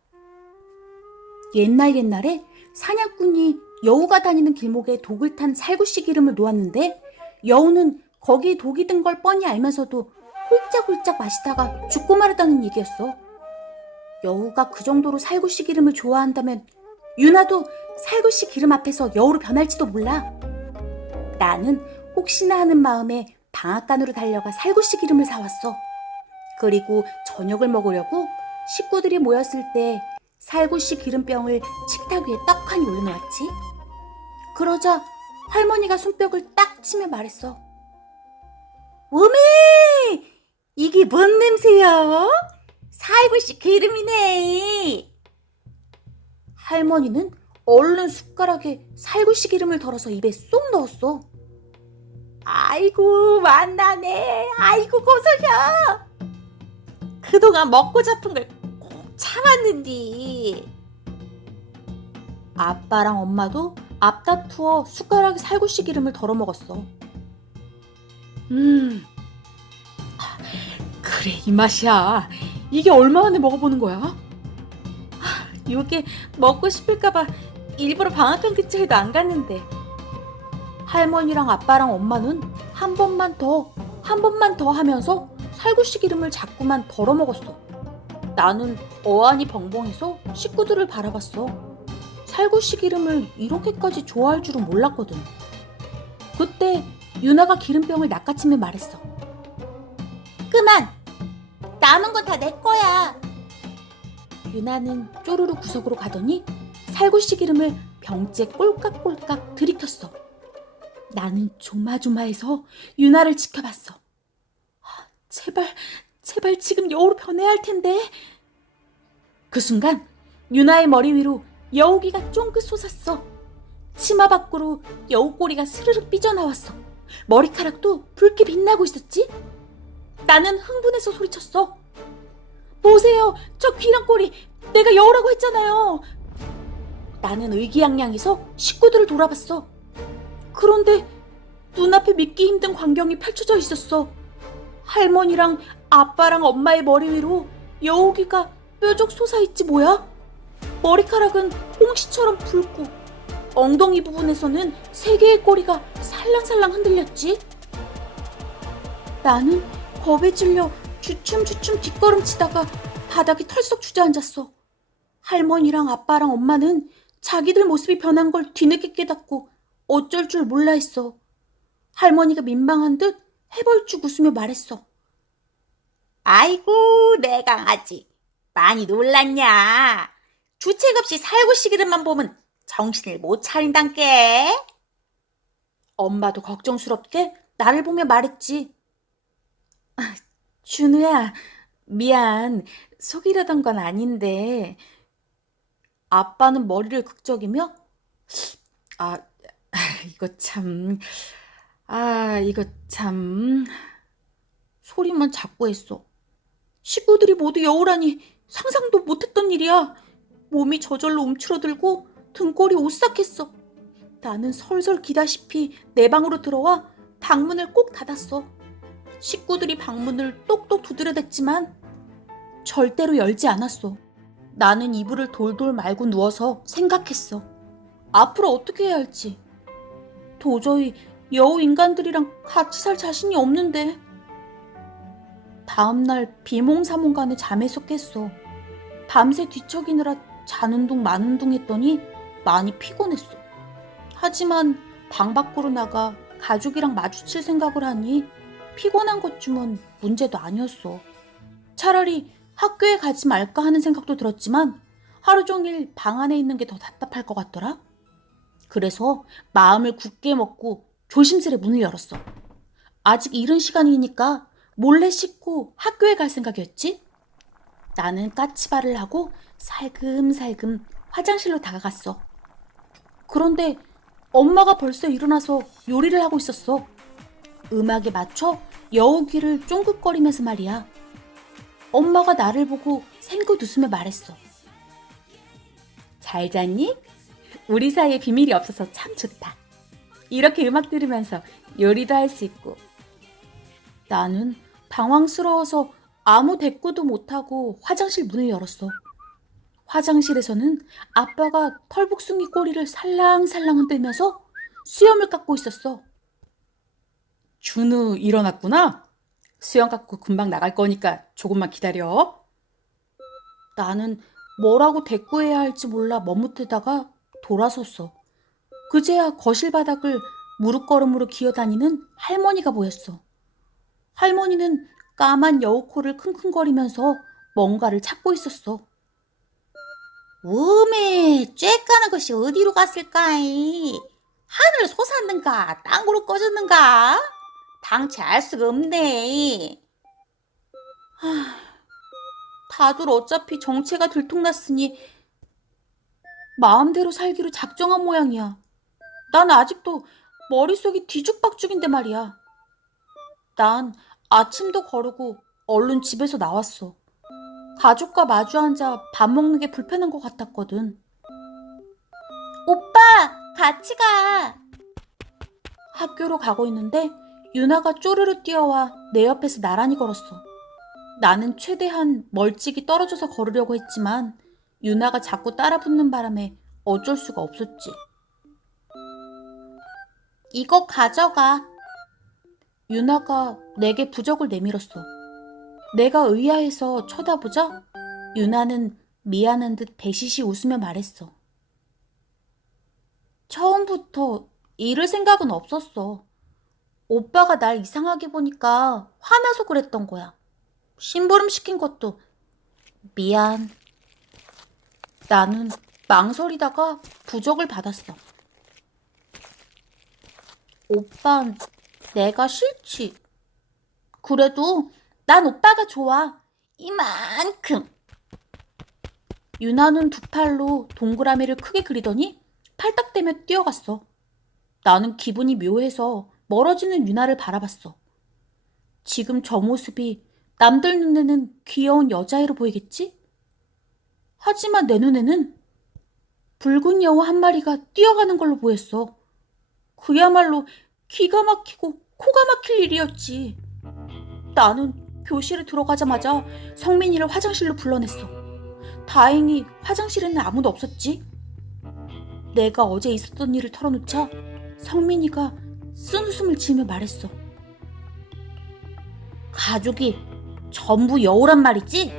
옛날에 사냥꾼이 여우가 다니는 길목에 독을 탄 살구씨 기름을 놓았는데 여우는 거기에 독이 든 걸 뻔히 알면서도 홀짝홀짝 마시다가 죽고 말았다는 얘기였어. 여우가 그 정도로 살구씨 기름을 좋아한다면 유나도 살구씨 기름 앞에서 여우로 변할지도 몰라. 나는 혹시나 하는 마음에 방앗간으로 달려가 살구씨 기름을 사왔어. 그리고 저녁을 먹으려고 식구들이 모였을 때 살구씨 기름병을 식탁 위에 떡하니 올려놓았지. 그러자 할머니가 손뼉을 딱 치며 말했어. 어메! 이게 뭔 냄새야? 살구씨 기름이네. 할머니는 얼른 숟가락에 살구씨 기름을 덜어서 입에 쏙 넣었어. 아이고 맛나네. 아이고 고소해. 그동안 먹고 잡은 걸 꼭 참았는디. 아빠랑 엄마도 앞다투어 숟가락에 살구씨 기름을 덜어 먹었어. 그래 이 맛이야. 이게 얼마 만에 먹어보는 거야? 이게 먹고 싶을까봐 일부러 방앗간 근처에도 안 갔는데. 할머니랑 아빠랑 엄마는 한 번만 더 하면서 살구씨 기름을 자꾸만 덜어 먹었어. 나는 어안이 벙벙해서 식구들을 바라봤어. 살구씨 기름을 이렇게까지 좋아할 줄은 몰랐거든. 그때 유나가 기름병을 낚아치며 말했어. 그만! 남은 건 다 내 거야. 유나는 쪼르르 구석으로 가더니 살구씨 기름을 병째 꼴깍꼴깍 들이켰어. 나는 조마조마해서 유나를 지켜봤어. 제발 지금 여우로 변해야 할 텐데. 그 순간 유나의 머리 위로 여우기가 쫑긋 솟았어. 치마 밖으로 여우 꼬리가 스르륵 삐져나왔어. 머리카락도 붉게 빛나고 있었지. 나는 흥분해서 소리쳤어. 보세요, 저 귀랑 꼬리. 내가 여우라고 했잖아요. 나는 의기양양해서 식구들을 돌아봤어. 그런데 눈앞에 믿기 힘든 광경이 펼쳐져 있었어. 할머니랑 아빠랑 엄마의 머리 위로 여우기가 뾰족 솟아있지 뭐야? 머리카락은 홍시처럼 붉고 엉덩이 부분에서는 세 개의 꼬리가 살랑살랑 흔들렸지. 나는 겁에 질려 주춤주춤 뒷걸음치다가 바닥에 털썩 주저앉았어. 할머니랑 아빠랑 엄마는 자기들 모습이 변한 걸 뒤늦게 깨닫고 어쩔 줄 몰라 했어. 할머니가 민망한 듯 해벌쭉 웃으며 말했어. 아이고 내 강아지 많이 놀랐냐. 주책 없이 살구씨 기름만 보면 정신을 못 차린단께. 엄마도 걱정스럽게 나를 보며 말했지. 준우야, 미안. 속이려던 건 아닌데. 아빠는 머리를 극적이며 이거 참 소리만 자꾸 했어. 식구들이 모두 여우라니 상상도 못했던 일이야. 몸이 저절로 움츠러들고 등골이 오싹했어. 나는 설설 기다시피 내 방으로 들어와 방문을 꼭 닫았어. 식구들이 방문을 똑똑 두드려댔지만 절대로 열지 않았어. 나는 이불을 돌돌 말고 누워서 생각했어. 앞으로 어떻게 해야 할지. 도저히 여우 인간들이랑 같이 살 자신이 없는데. 다음날 비몽사몽간에 잠에서 깼어. 밤새 뒤척이느라 자는 둥 마는 둥 했더니 많이 피곤했어. 하지만 방 밖으로 나가 가족이랑 마주칠 생각을 하니 피곤한 것쯤은 문제도 아니었어. 차라리 학교에 가지 말까 하는 생각도 들었지만 하루 종일 방 안에 있는 게 더 답답할 것 같더라. 그래서 마음을 굳게 먹고 조심스레 문을 열었어. 아직 이른 시간이니까 몰래 씻고 학교에 갈 생각이었지. 나는 까치발을 하고 살금살금 화장실로 다가갔어. 그런데 엄마가 벌써 일어나서 요리를 하고 있었어. 음악에 맞춰 여우귀를 쫑긋거리면서 말이야. 엄마가 나를 보고 생긋 웃으며 말했어. 잘 잤니? 우리 사이에 비밀이 없어서 참 좋다. 이렇게 음악 들으면서 요리도 할 수 있고. 나는 당황스러워서 아무 대꾸도 못하고 화장실 문을 열었어. 화장실에서는 아빠가 털복숭이 꼬리를 살랑살랑 흔들면서 수염을 깎고 있었어. 준우 일어났구나? 수염 깎고 금방 나갈 거니까 조금만 기다려. 나는 뭐라고 대꾸해야 할지 몰라 머뭇대다가 돌아섰어. 그제야 거실 바닥을 무릎걸음으로 기어다니는 할머니가 보였어. 할머니는 까만 여우코를 킁킁거리면서 뭔가를 찾고 있었어. 음에 쬐까는 것이 어디로 갔을까이? 하늘 솟았는가 땅으로 꺼졌는가? 당체 알 수가 없네. 다들 어차피 정체가 들통났으니 마음대로 살기로 작정한 모양이야. 난 아직도 머릿속이 뒤죽박죽인데 말이야. 난 아침도 거르고 얼른 집에서 나왔어. 가족과 마주 앉아 밥 먹는 게 불편한 것 같았거든. 오빠, 같이 가. 학교로 가고 있는데 유나가 쪼르르 뛰어와 내 옆에서 나란히 걸었어. 나는 최대한 멀찍이 떨어져서 걸으려고 했지만 유나가 자꾸 따라붙는 바람에 어쩔 수가 없었지. 이거 가져가. 유나가 내게 부적을 내밀었어. 내가 의아해서 쳐다보자 유나는 미안한 듯 배시시 웃으며 말했어. 처음부터 잃을 생각은 없었어. 오빠가 날 이상하게 보니까 화나서 그랬던 거야. 심부름 시킨 것도 미안. 나는 망설이다가 부적을 받았어. 오빤 내가 싫지. 그래도 난 오빠가 좋아. 이만큼. 유나는 두 팔로 동그라미를 크게 그리더니 팔딱대며 뛰어갔어. 나는 기분이 묘해서 멀어지는 유나를 바라봤어. 지금 저 모습이 남들 눈에는 귀여운 여자애로 보이겠지? 하지만 내 눈에는 붉은 여우 한 마리가 뛰어가는 걸로 보였어. 그야말로 기가 막히고 코가 막힐 일이었지. 나는 교실에 들어가자마자 성민이를 화장실로 불러냈어. 다행히 화장실에는 아무도 없었지. 내가 어제 있었던 일을 털어놓자 성민이가 쓴 웃음을 지으며 말했어. 가족이 전부 여우란 말이지?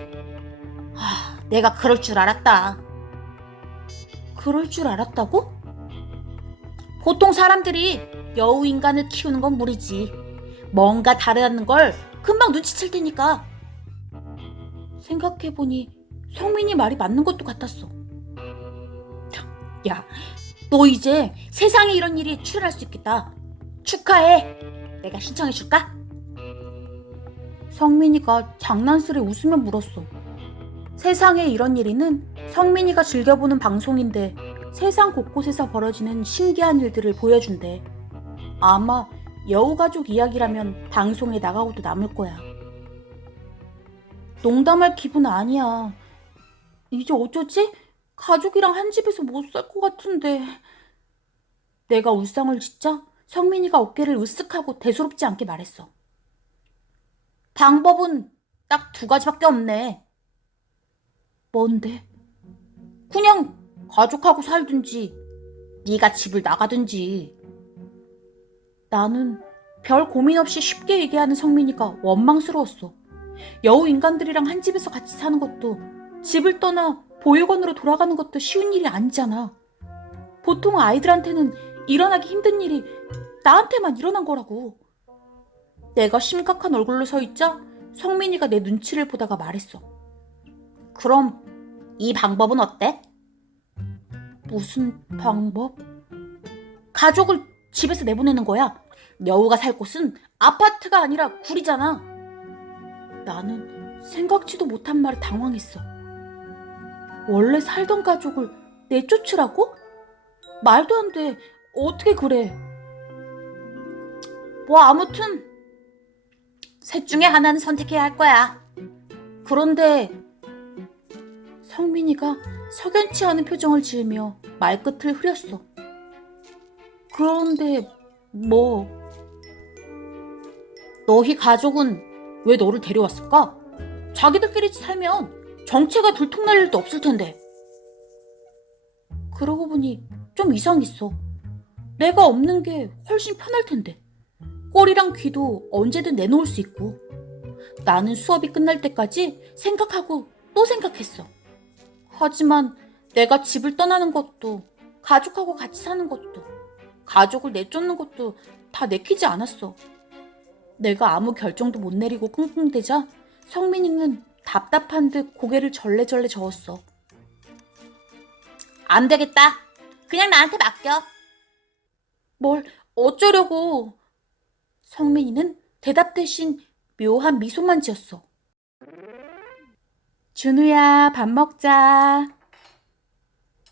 내가 그럴 줄 알았다. 그럴 줄 알았다고? 보통 사람들이 여우 인간을 키우는 건 무리지. 뭔가 다르다는 걸 금방 눈치챌 테니까. 생각해보니 성민이 말이 맞는 것도 같았어. 야, 너 이제 세상에 이런 일이 출현할 수 있겠다. 축하해. 내가 신청해줄까? 성민이가 장난스레 웃으며 물었어. 세상에 이런 일이는 성민이가 즐겨보는 방송인데 세상 곳곳에서 벌어지는 신기한 일들을 보여준대. 아마 여우가족 이야기라면 방송에 나가고도 남을 거야. 농담할 기분 아니야. 이제 어쩌지? 가족이랑 한 집에서 못 살 것 같은데. 내가 울상을 짓자 성민이가 어깨를 으쓱하고 대수롭지 않게 말했어. 방법은 딱 두 가지밖에 없네. 뭔데? 그냥 가족하고 살든지 네가 집을 나가든지. 나는 별 고민 없이 쉽게 얘기하는 성민이가 원망스러웠어. 여우 인간들이랑 한 집에서 같이 사는 것도, 집을 떠나 보육원으로 돌아가는 것도 쉬운 일이 아니잖아. 보통 아이들한테는 일어나기 힘든 일이 나한테만 일어난 거라고. 내가 심각한 얼굴로 서 있자 성민이가 내 눈치를 보다가 말했어. 그럼 이 방법은 어때? 무슨 방법? 가족을 집에서 내보내는 거야. 여우가 살 곳은 아파트가 아니라 굴이잖아. 나는 생각지도 못한 말에 당황했어. 원래 살던 가족을 내쫓으라고? 말도 안 돼. 어떻게 그래? 뭐 아무튼 셋 중에 하나는 선택해야 할 거야. 그런데 성민이가 석연치 않은 표정을 지으며 말끝을 흐렸어. 그런데 뭐? 너희 가족은 왜 너를 데려왔을까? 자기들끼리 살면 정체가 들통날 일도 없을 텐데. 그러고 보니 좀 이상했어. 내가 없는 게 훨씬 편할 텐데. 꼬리랑 귀도 언제든 내놓을 수 있고. 나는 수업이 끝날 때까지 생각하고 또 생각했어. 하지만 내가 집을 떠나는 것도, 가족하고 같이 사는 것도, 가족을 내쫓는 것도 다 내키지 않았어. 내가 아무 결정도 못 내리고 끙끙대자 성민이는 답답한 듯 고개를 절레절레 저었어. 안 되겠다. 그냥 나한테 맡겨. 뭘 어쩌려고. 성민이는 대답 대신 묘한 미소만 지었어. 준우야, 밥 먹자.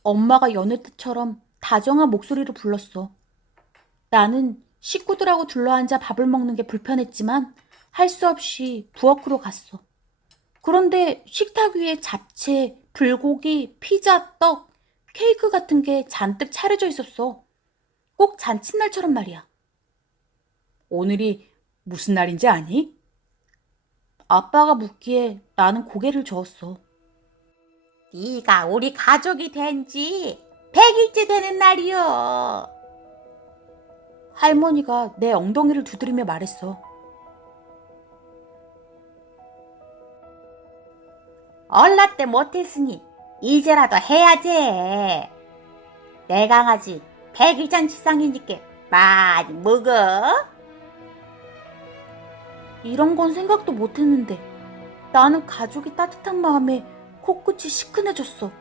엄마가 여느 때처럼 다정한 목소리로 불렀어. 나는 식구들하고 둘러앉아 밥을 먹는 게 불편했지만 할 수 없이 부엌으로 갔어. 그런데 식탁 위에 잡채, 불고기, 피자, 떡, 케이크 같은 게 잔뜩 차려져 있었어. 꼭 잔칫날처럼 말이야. 오늘이 무슨 날인지 아니? 아빠가 묻기에 나는 고개를 저었어. 네가 우리 가족이 된 지 100일째 되는 날이요. 할머니가 내 엉덩이를 두드리며 말했어. 얼라 때 못했으니 이제라도 해야지. 내 강아지 100일 잔치상이니까 많이 먹어. 이런 건 생각도 못했는데 나는 가족이 따뜻한 마음에 코끝이 시큰해졌어.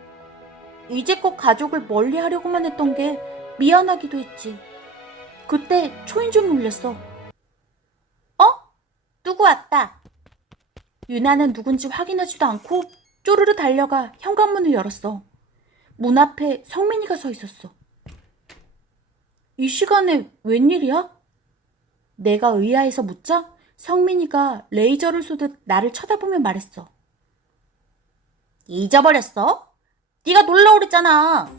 이제껏 가족을 멀리 하려고만 했던 게 미안하기도 했지. 그때 초인종이 울렸어. 어? 누구 왔다. 유나는 누군지 확인하지도 않고 쪼르르 달려가 현관문을 열었어. 문 앞에 성민이가 서 있었어. 이 시간에 웬일이야? 내가 의아해서 묻자 성민이가 레이저를 쏘듯 나를 쳐다보며 말했어. 잊어버렸어? 네가 놀러 오랬잖아.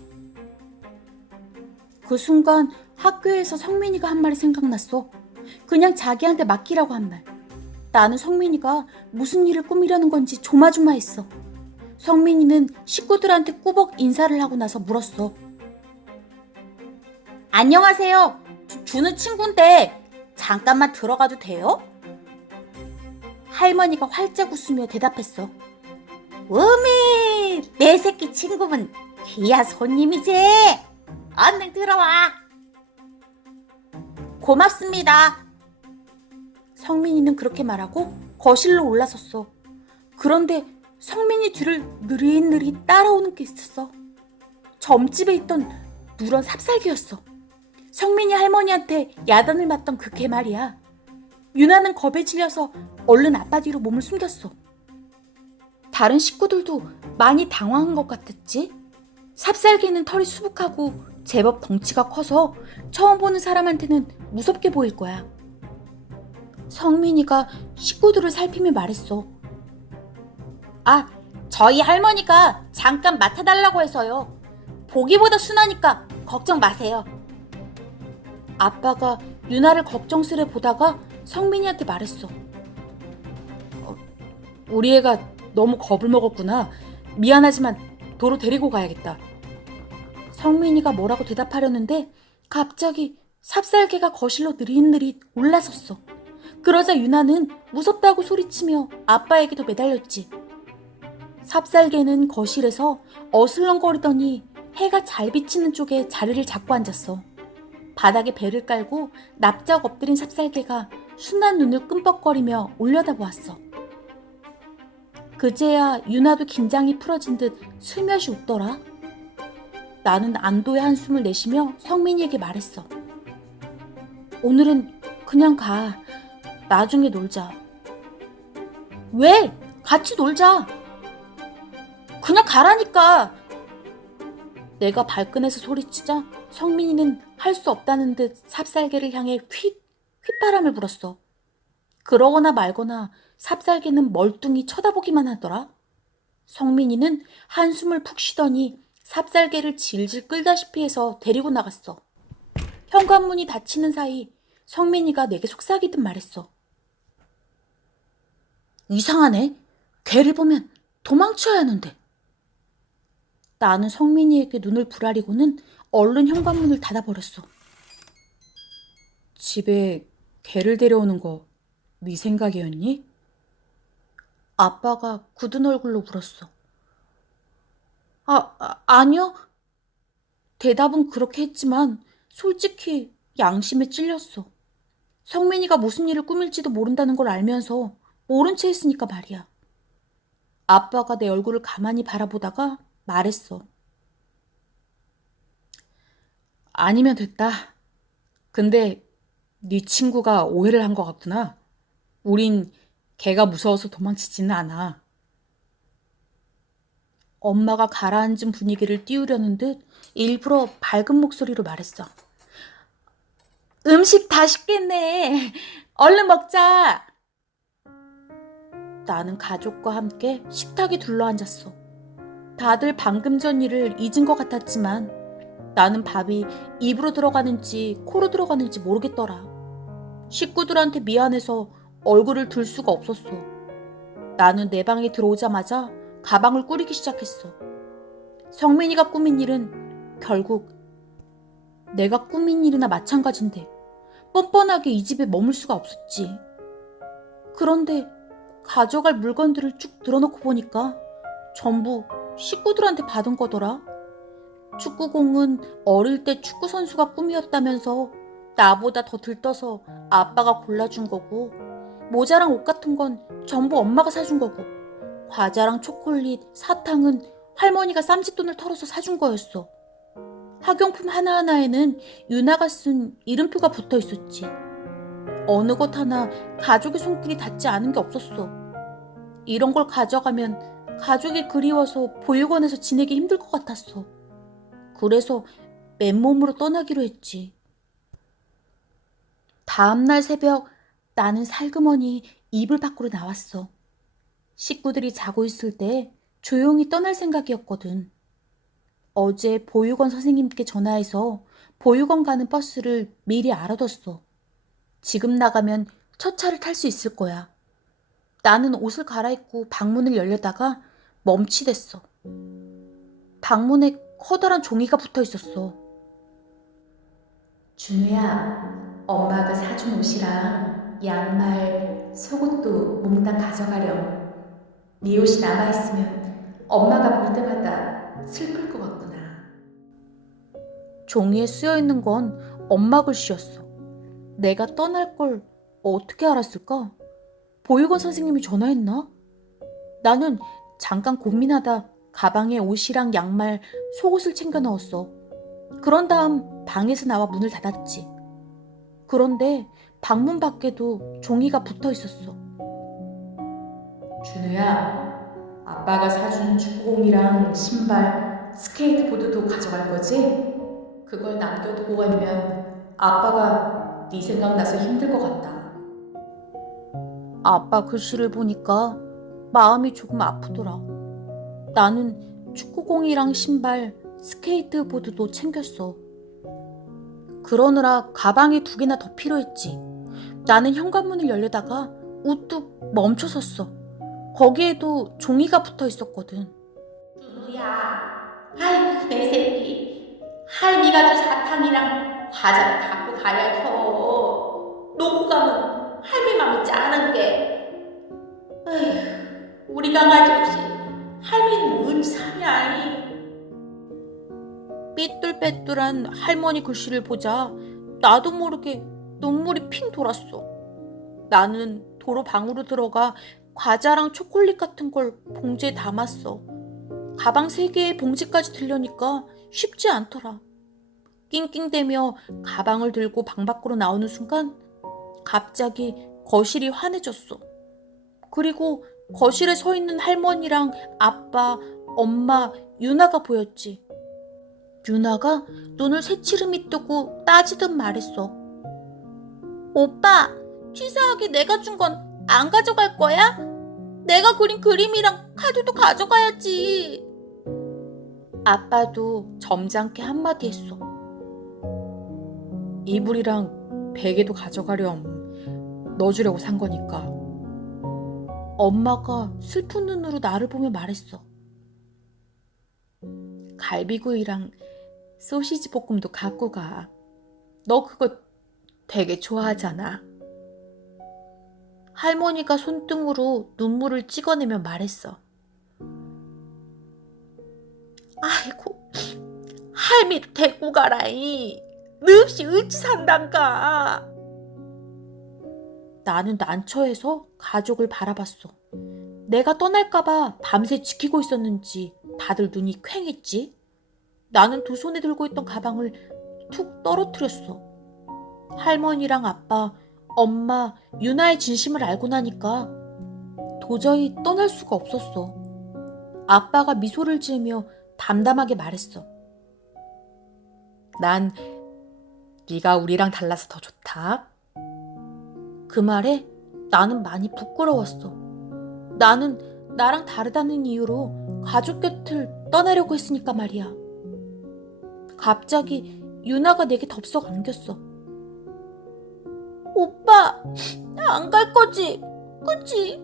그 순간 학교에서 성민이가 한 말이 생각났어. 그냥 자기한테 맡기라고 한 말. 나는 성민이가 무슨 일을 꾸미려는 건지 조마조마했어. 성민이는 식구들한테 꾸벅 인사를 하고 나서 물었어. 안녕하세요. 준우 친구인데 잠깐만 들어가도 돼요? 할머니가 활짝 웃으며 대답했어. 어메, 내 새끼 친구분 귀한 손님이지. 얼른 들어와. 고맙습니다. 성민이는 그렇게 말하고 거실로 올라섰어. 그런데 성민이 뒤를 느릿느릿 따라오는 게 있었어. 점집에 있던 누런 삽살개였어. 성민이 할머니한테 야단을 맞던 그 개 말이야. 유나는 겁에 질려서 얼른 아빠 뒤로 몸을 숨겼어. 다른 식구들도 많이 당황한 것 같았지. 삽살개는 털이 수북하고 제법 덩치가 커서 처음 보는 사람한테는 무섭게 보일 거야. 성민이가 식구들을 살피며 말했어. 아, 저희 할머니가 잠깐 맡아달라고 해서요. 보기보다 순하니까 걱정 마세요. 아빠가 유나를 걱정스레 보다가 성민이한테 말했어. 우리 애가 너무 겁을 먹었구나. 미안하지만 도로 데리고 가야겠다. 성민이가 뭐라고 대답하려는데 갑자기 삽살개가 거실로 느릿느릿 올라섰어. 그러자 유나는 무섭다고 소리치며 아빠에게도 매달렸지. 삽살개는 거실에서 어슬렁거리더니 해가 잘 비치는 쪽에 자리를 잡고 앉았어. 바닥에 배를 깔고 납작 엎드린 삽살개가 순한 눈을 끔뻑거리며 올려다보았어. 그제야 유나도 긴장이 풀어진 듯 슬며시 웃더라. 나는 안도의 한숨을 내쉬며 성민이에게 말했어. 오늘은 그냥 가. 나중에 놀자. 왜? 같이 놀자. 그냥 가라니까. 내가 발끈해서 소리치자 성민이는 할 수 없다는 듯 삽살개를 향해 휘바람을 불었어. 그러거나 말거나 삽살개는 멀뚱히 쳐다보기만 하더라. 성민이는 한숨을 푹 쉬더니 삽살개를 질질 끌다시피 해서 데리고 나갔어. 현관문이 닫히는 사이 성민이가 내게 속삭이듯 말했어. 이상하네. 개를 보면 도망쳐야 하는데. 나는 성민이에게 눈을 부라리고는 얼른 현관문을 닫아버렸어. 집에 개를 데려오는 거 네 생각이었니? 아빠가 굳은 얼굴로 물었어. 아니요. 대답은 그렇게 했지만 솔직히 양심에 찔렸어. 성민이가 무슨 일을 꾸밀지도 모른다는 걸 알면서 모른 채 했으니까 말이야. 아빠가 내 얼굴을 가만히 바라보다가 말했어. 아니면 됐다. 근데 네 친구가 오해를 한 것 같구나. 우린 개가 무서워서 도망치지는 않아. 엄마가 가라앉은 분위기를 띄우려는 듯 일부러 밝은 목소리로 말했어. 음식 다 식겠네. 얼른 먹자. 나는 가족과 함께 식탁에 둘러앉았어. 다들 방금 전 일을 잊은 것 같았지만 나는 밥이 입으로 들어가는지 코로 들어가는지 모르겠더라. 식구들한테 미안해서 얼굴을 들 수가 없었어. 나는 내 방에 들어오자마자 가방을 꾸리기 시작했어. 성민이가 꾸민 일은 결국 내가 꾸민 일이나 마찬가지인데 뻔뻔하게 이 집에 머물 수가 없었지. 그런데 가져갈 물건들을 쭉 늘어놓고 보니까 전부 식구들한테 받은 거더라. 축구공은 어릴 때 축구선수가 꿈이었다면서 나보다 더 들떠서 아빠가 골라준 거고, 모자랑 옷 같은 건 전부 엄마가 사준 거고, 과자랑 초콜릿, 사탕은 할머니가 쌈짓돈을 털어서 사준 거였어. 학용품 하나하나에는 유나가 쓴 이름표가 붙어 있었지. 어느 것 하나 가족의 손길이 닿지 않은 게 없었어. 이런 걸 가져가면 가족이 그리워서 보육원에서 지내기 힘들 것 같았어. 그래서 맨몸으로 떠나기로 했지. 다음날 새벽 나는 살그머니 이불 밖으로 나왔어. 식구들이 자고 있을 때 조용히 떠날 생각이었거든. 어제 보육원 선생님께 전화해서 보육원 가는 버스를 미리 알아뒀어. 지금 나가면 첫 차를 탈 수 있을 거야. 나는 옷을 갈아입고 방문을 열려다가 멈치댔어. 방문에 커다란 종이가 붙어 있었어. 준우야, 엄마가 사준 옷이랑 양말, 속옷도 몽땅 가져가렴. 네 옷이 남아있으면 엄마가 볼 때마다 슬플 것 같구나. 종이에 쓰여있는 건 엄마 글씨였어. 내가 떠날 걸 어떻게 알았을까? 보육원 선생님이 전화했나? 나는 잠깐 고민하다 가방에 옷이랑 양말, 속옷을 챙겨 넣었어. 그런 다음 방에서 나와 문을 닫았지. 그런데 방문 밖에도 종이가 붙어 있었어. 준우야, 아빠가 사준 축구공이랑 신발, 스케이트보드도 가져갈 거지? 그걸 남겨두고 가면 아빠가 네 생각나서 힘들 것 같다. 아빠 글씨를 보니까 마음이 조금 아프더라. 나는 축구공이랑 신발, 스케이트보드도 챙겼어. 그러느라 가방에 2개나 더 필요했지. 나는 현관문을 열려다가 우뚝 멈춰섰어. 거기에도 종이가 붙어 있었거든. 준우야, 아이고 내 새끼. 할미가 준 사탕이랑 과자를 갖고 가야죠. 놓고 가면 할미 맘이 짠한게. 에휴, 우리 강아지 없이 할미는 어찌 사냐. 삐뚤빼뚤한 할머니 글씨를 보자 나도 모르게 눈물이 핑 돌았어. 나는 도로 방으로 들어가 과자랑 초콜릿 같은 걸 봉지에 담았어. 가방 3개에 봉지까지 들려니까 쉽지 않더라. 낑낑대며 가방을 들고 방 밖으로 나오는 순간 갑자기 거실이 환해졌어. 그리고 거실에 서 있는 할머니랑 아빠, 엄마, 유나가 보였지. 유나가 눈을 새치름이 뜨고 따지듯 말했어. 오빠, 치사하게 내가 준 건 안 가져갈 거야? 내가 그린 그림이랑 카드도 가져가야지. 아빠도 점잖게 한마디 했어. 이불이랑 베개도 가져가렴. 넣어주려고 산 거니까. 엄마가 슬픈 눈으로 나를 보며 말했어. 갈비구이랑 소시지 볶음도 갖고 가. 너 그거 되게 좋아하잖아. 할머니가 손등으로 눈물을 찍어내며 말했어. 아이고, 할미를 데리고 가라이. 너 없이 어찌 산단가. 나는 난처해서 가족을 바라봤어. 내가 떠날까봐 밤새 지키고 있었는지 다들 눈이 퀭했지. 나는 두 손에 들고 있던 가방을 툭 떨어뜨렸어. 할머니랑 아빠, 엄마, 유나의 진심을 알고 나니까 도저히 떠날 수가 없었어. 아빠가 미소를 지으며 담담하게 말했어. 난 네가 우리랑 달라서 더 좋다. 그 말에 나는 많이 부끄러웠어. 나는 나랑 다르다는 이유로 가족 곁을 떠나려고 했으니까 말이야. 갑자기 유나가 내게 덥석 안겼어. 오빠, 안 갈 거지? 그치?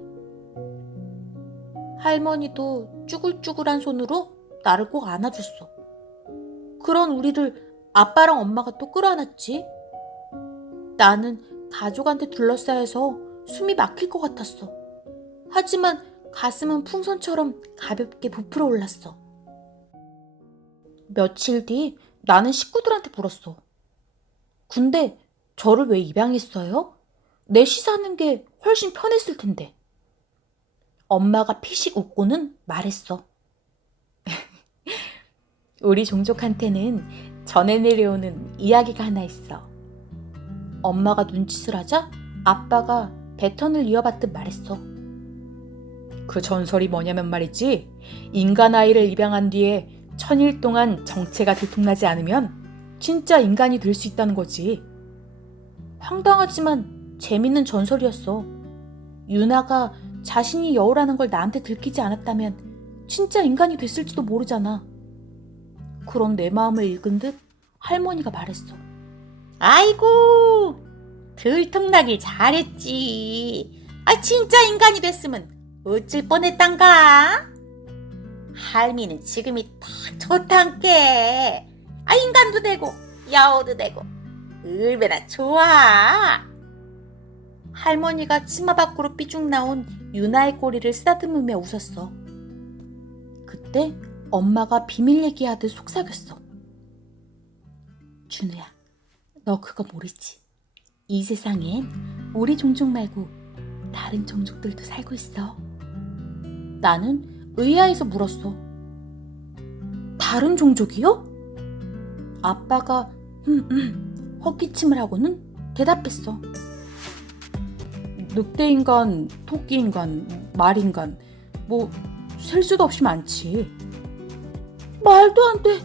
할머니도 쭈글쭈글한 손으로 나를 꼭 안아줬어. 그런 우리를 아빠랑 엄마가 또 끌어안았지. 나는 가족한테 둘러싸여서 숨이 막힐 것 같았어. 하지만 가슴은 풍선처럼 가볍게 부풀어 올랐어. 며칠 뒤 나는 식구들한테 물었어. 근데 저를 왜 입양했어요? 넷이 사는 게 훨씬 편했을 텐데. 엄마가 피식 웃고는 말했어. 우리 종족한테는 전해 내려오는 이야기가 하나 있어. 엄마가 눈짓을 하자 아빠가 배턴을 이어받듯 말했어. 그 전설이 뭐냐면 말이지, 인간 아이를 입양한 뒤에 1000일 동안 정체가 들통나지 않으면 진짜 인간이 될 수 있다는 거지. 황당하지만 재밌는 전설이었어. 유나가 자신이 여우라는 걸 나한테 들키지 않았다면 진짜 인간이 됐을지도 모르잖아. 그런 내 마음을 읽은 듯 할머니가 말했어. 아이고, 들통나길 잘했지. 진짜 인간이 됐으면 어쩔 뻔했단가. 할미는 지금이 딱 좋단께. 인간도 되고 여우도 되고 얼마나 좋아. 할머니가 치마 밖으로 삐죽 나온 유나의 꼬리를 쓰다듬으며 웃었어. 그때 엄마가 비밀 얘기하듯 속삭였어. 준우야, 너 그거 모르지? 이 세상엔 우리 종족 말고 다른 종족들도 살고 있어. 나는 의아해서 물었어. 다른 종족이요? 아빠가 헛기침을 하고는 대답했어. 늑대인간, 토끼인간, 말인간, 뭐 셀 수도 없이 많지. 말도 안 돼.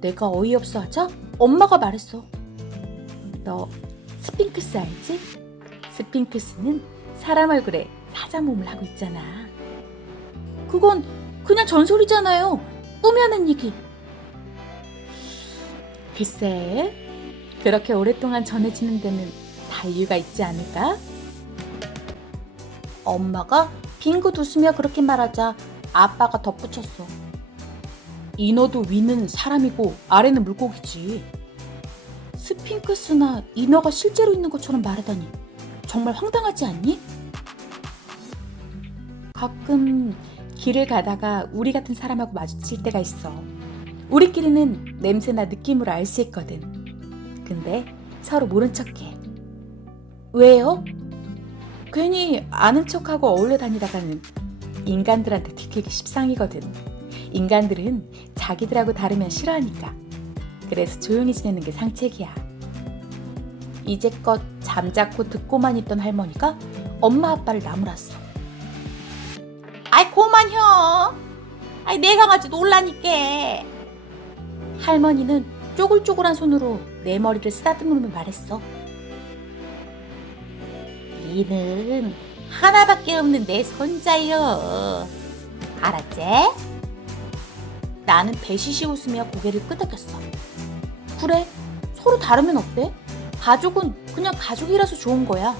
내가 어이없어 하자 엄마가 말했어. 너 스핑크스 알지? 스핑크스는 사람 얼굴에 사자 몸을 하고 있잖아. 그건 그냥 전설이잖아요. 꾸며낸 얘기. 글쎄, 그렇게 오랫동안 전해지는 데는 다 이유가 있지 않을까? 엄마가 빙긋 웃으며 그렇게 말하자 아빠가 덧붙였어. 이너도 위는 사람이고 아래는 물고기지. 스핑크스나 이너가 실제로 있는 것처럼 말하다니 정말 황당하지 않니? 가끔 길을 가다가 우리 같은 사람하고 마주칠 때가 있어. 우리끼리는 냄새나 느낌으로 알 수 있거든. 근데 서로 모른 척해. 왜요? 괜히 아는 척하고 어울려 다니다가는 인간들한테 들키기 십상이거든. 인간들은 자기들하고 다르면 싫어하니까. 그래서 조용히 지내는 게 상책이야. 이제껏 잠자코 듣고만 있던 할머니가 엄마 아빠를 나무랐어. 아이 고만혀. 아이 내 강아지 놀라니까. 할머니는 쪼글쪼글한 손으로 내 머리를 쓰다듬으며 말했어. 이는 하나밖에 없는 내 손자여. 알았지? 나는 배시시 웃으며 고개를 끄덕였어. 그래, 서로 다르면 어때? 가족은 그냥 가족이라서 좋은 거야.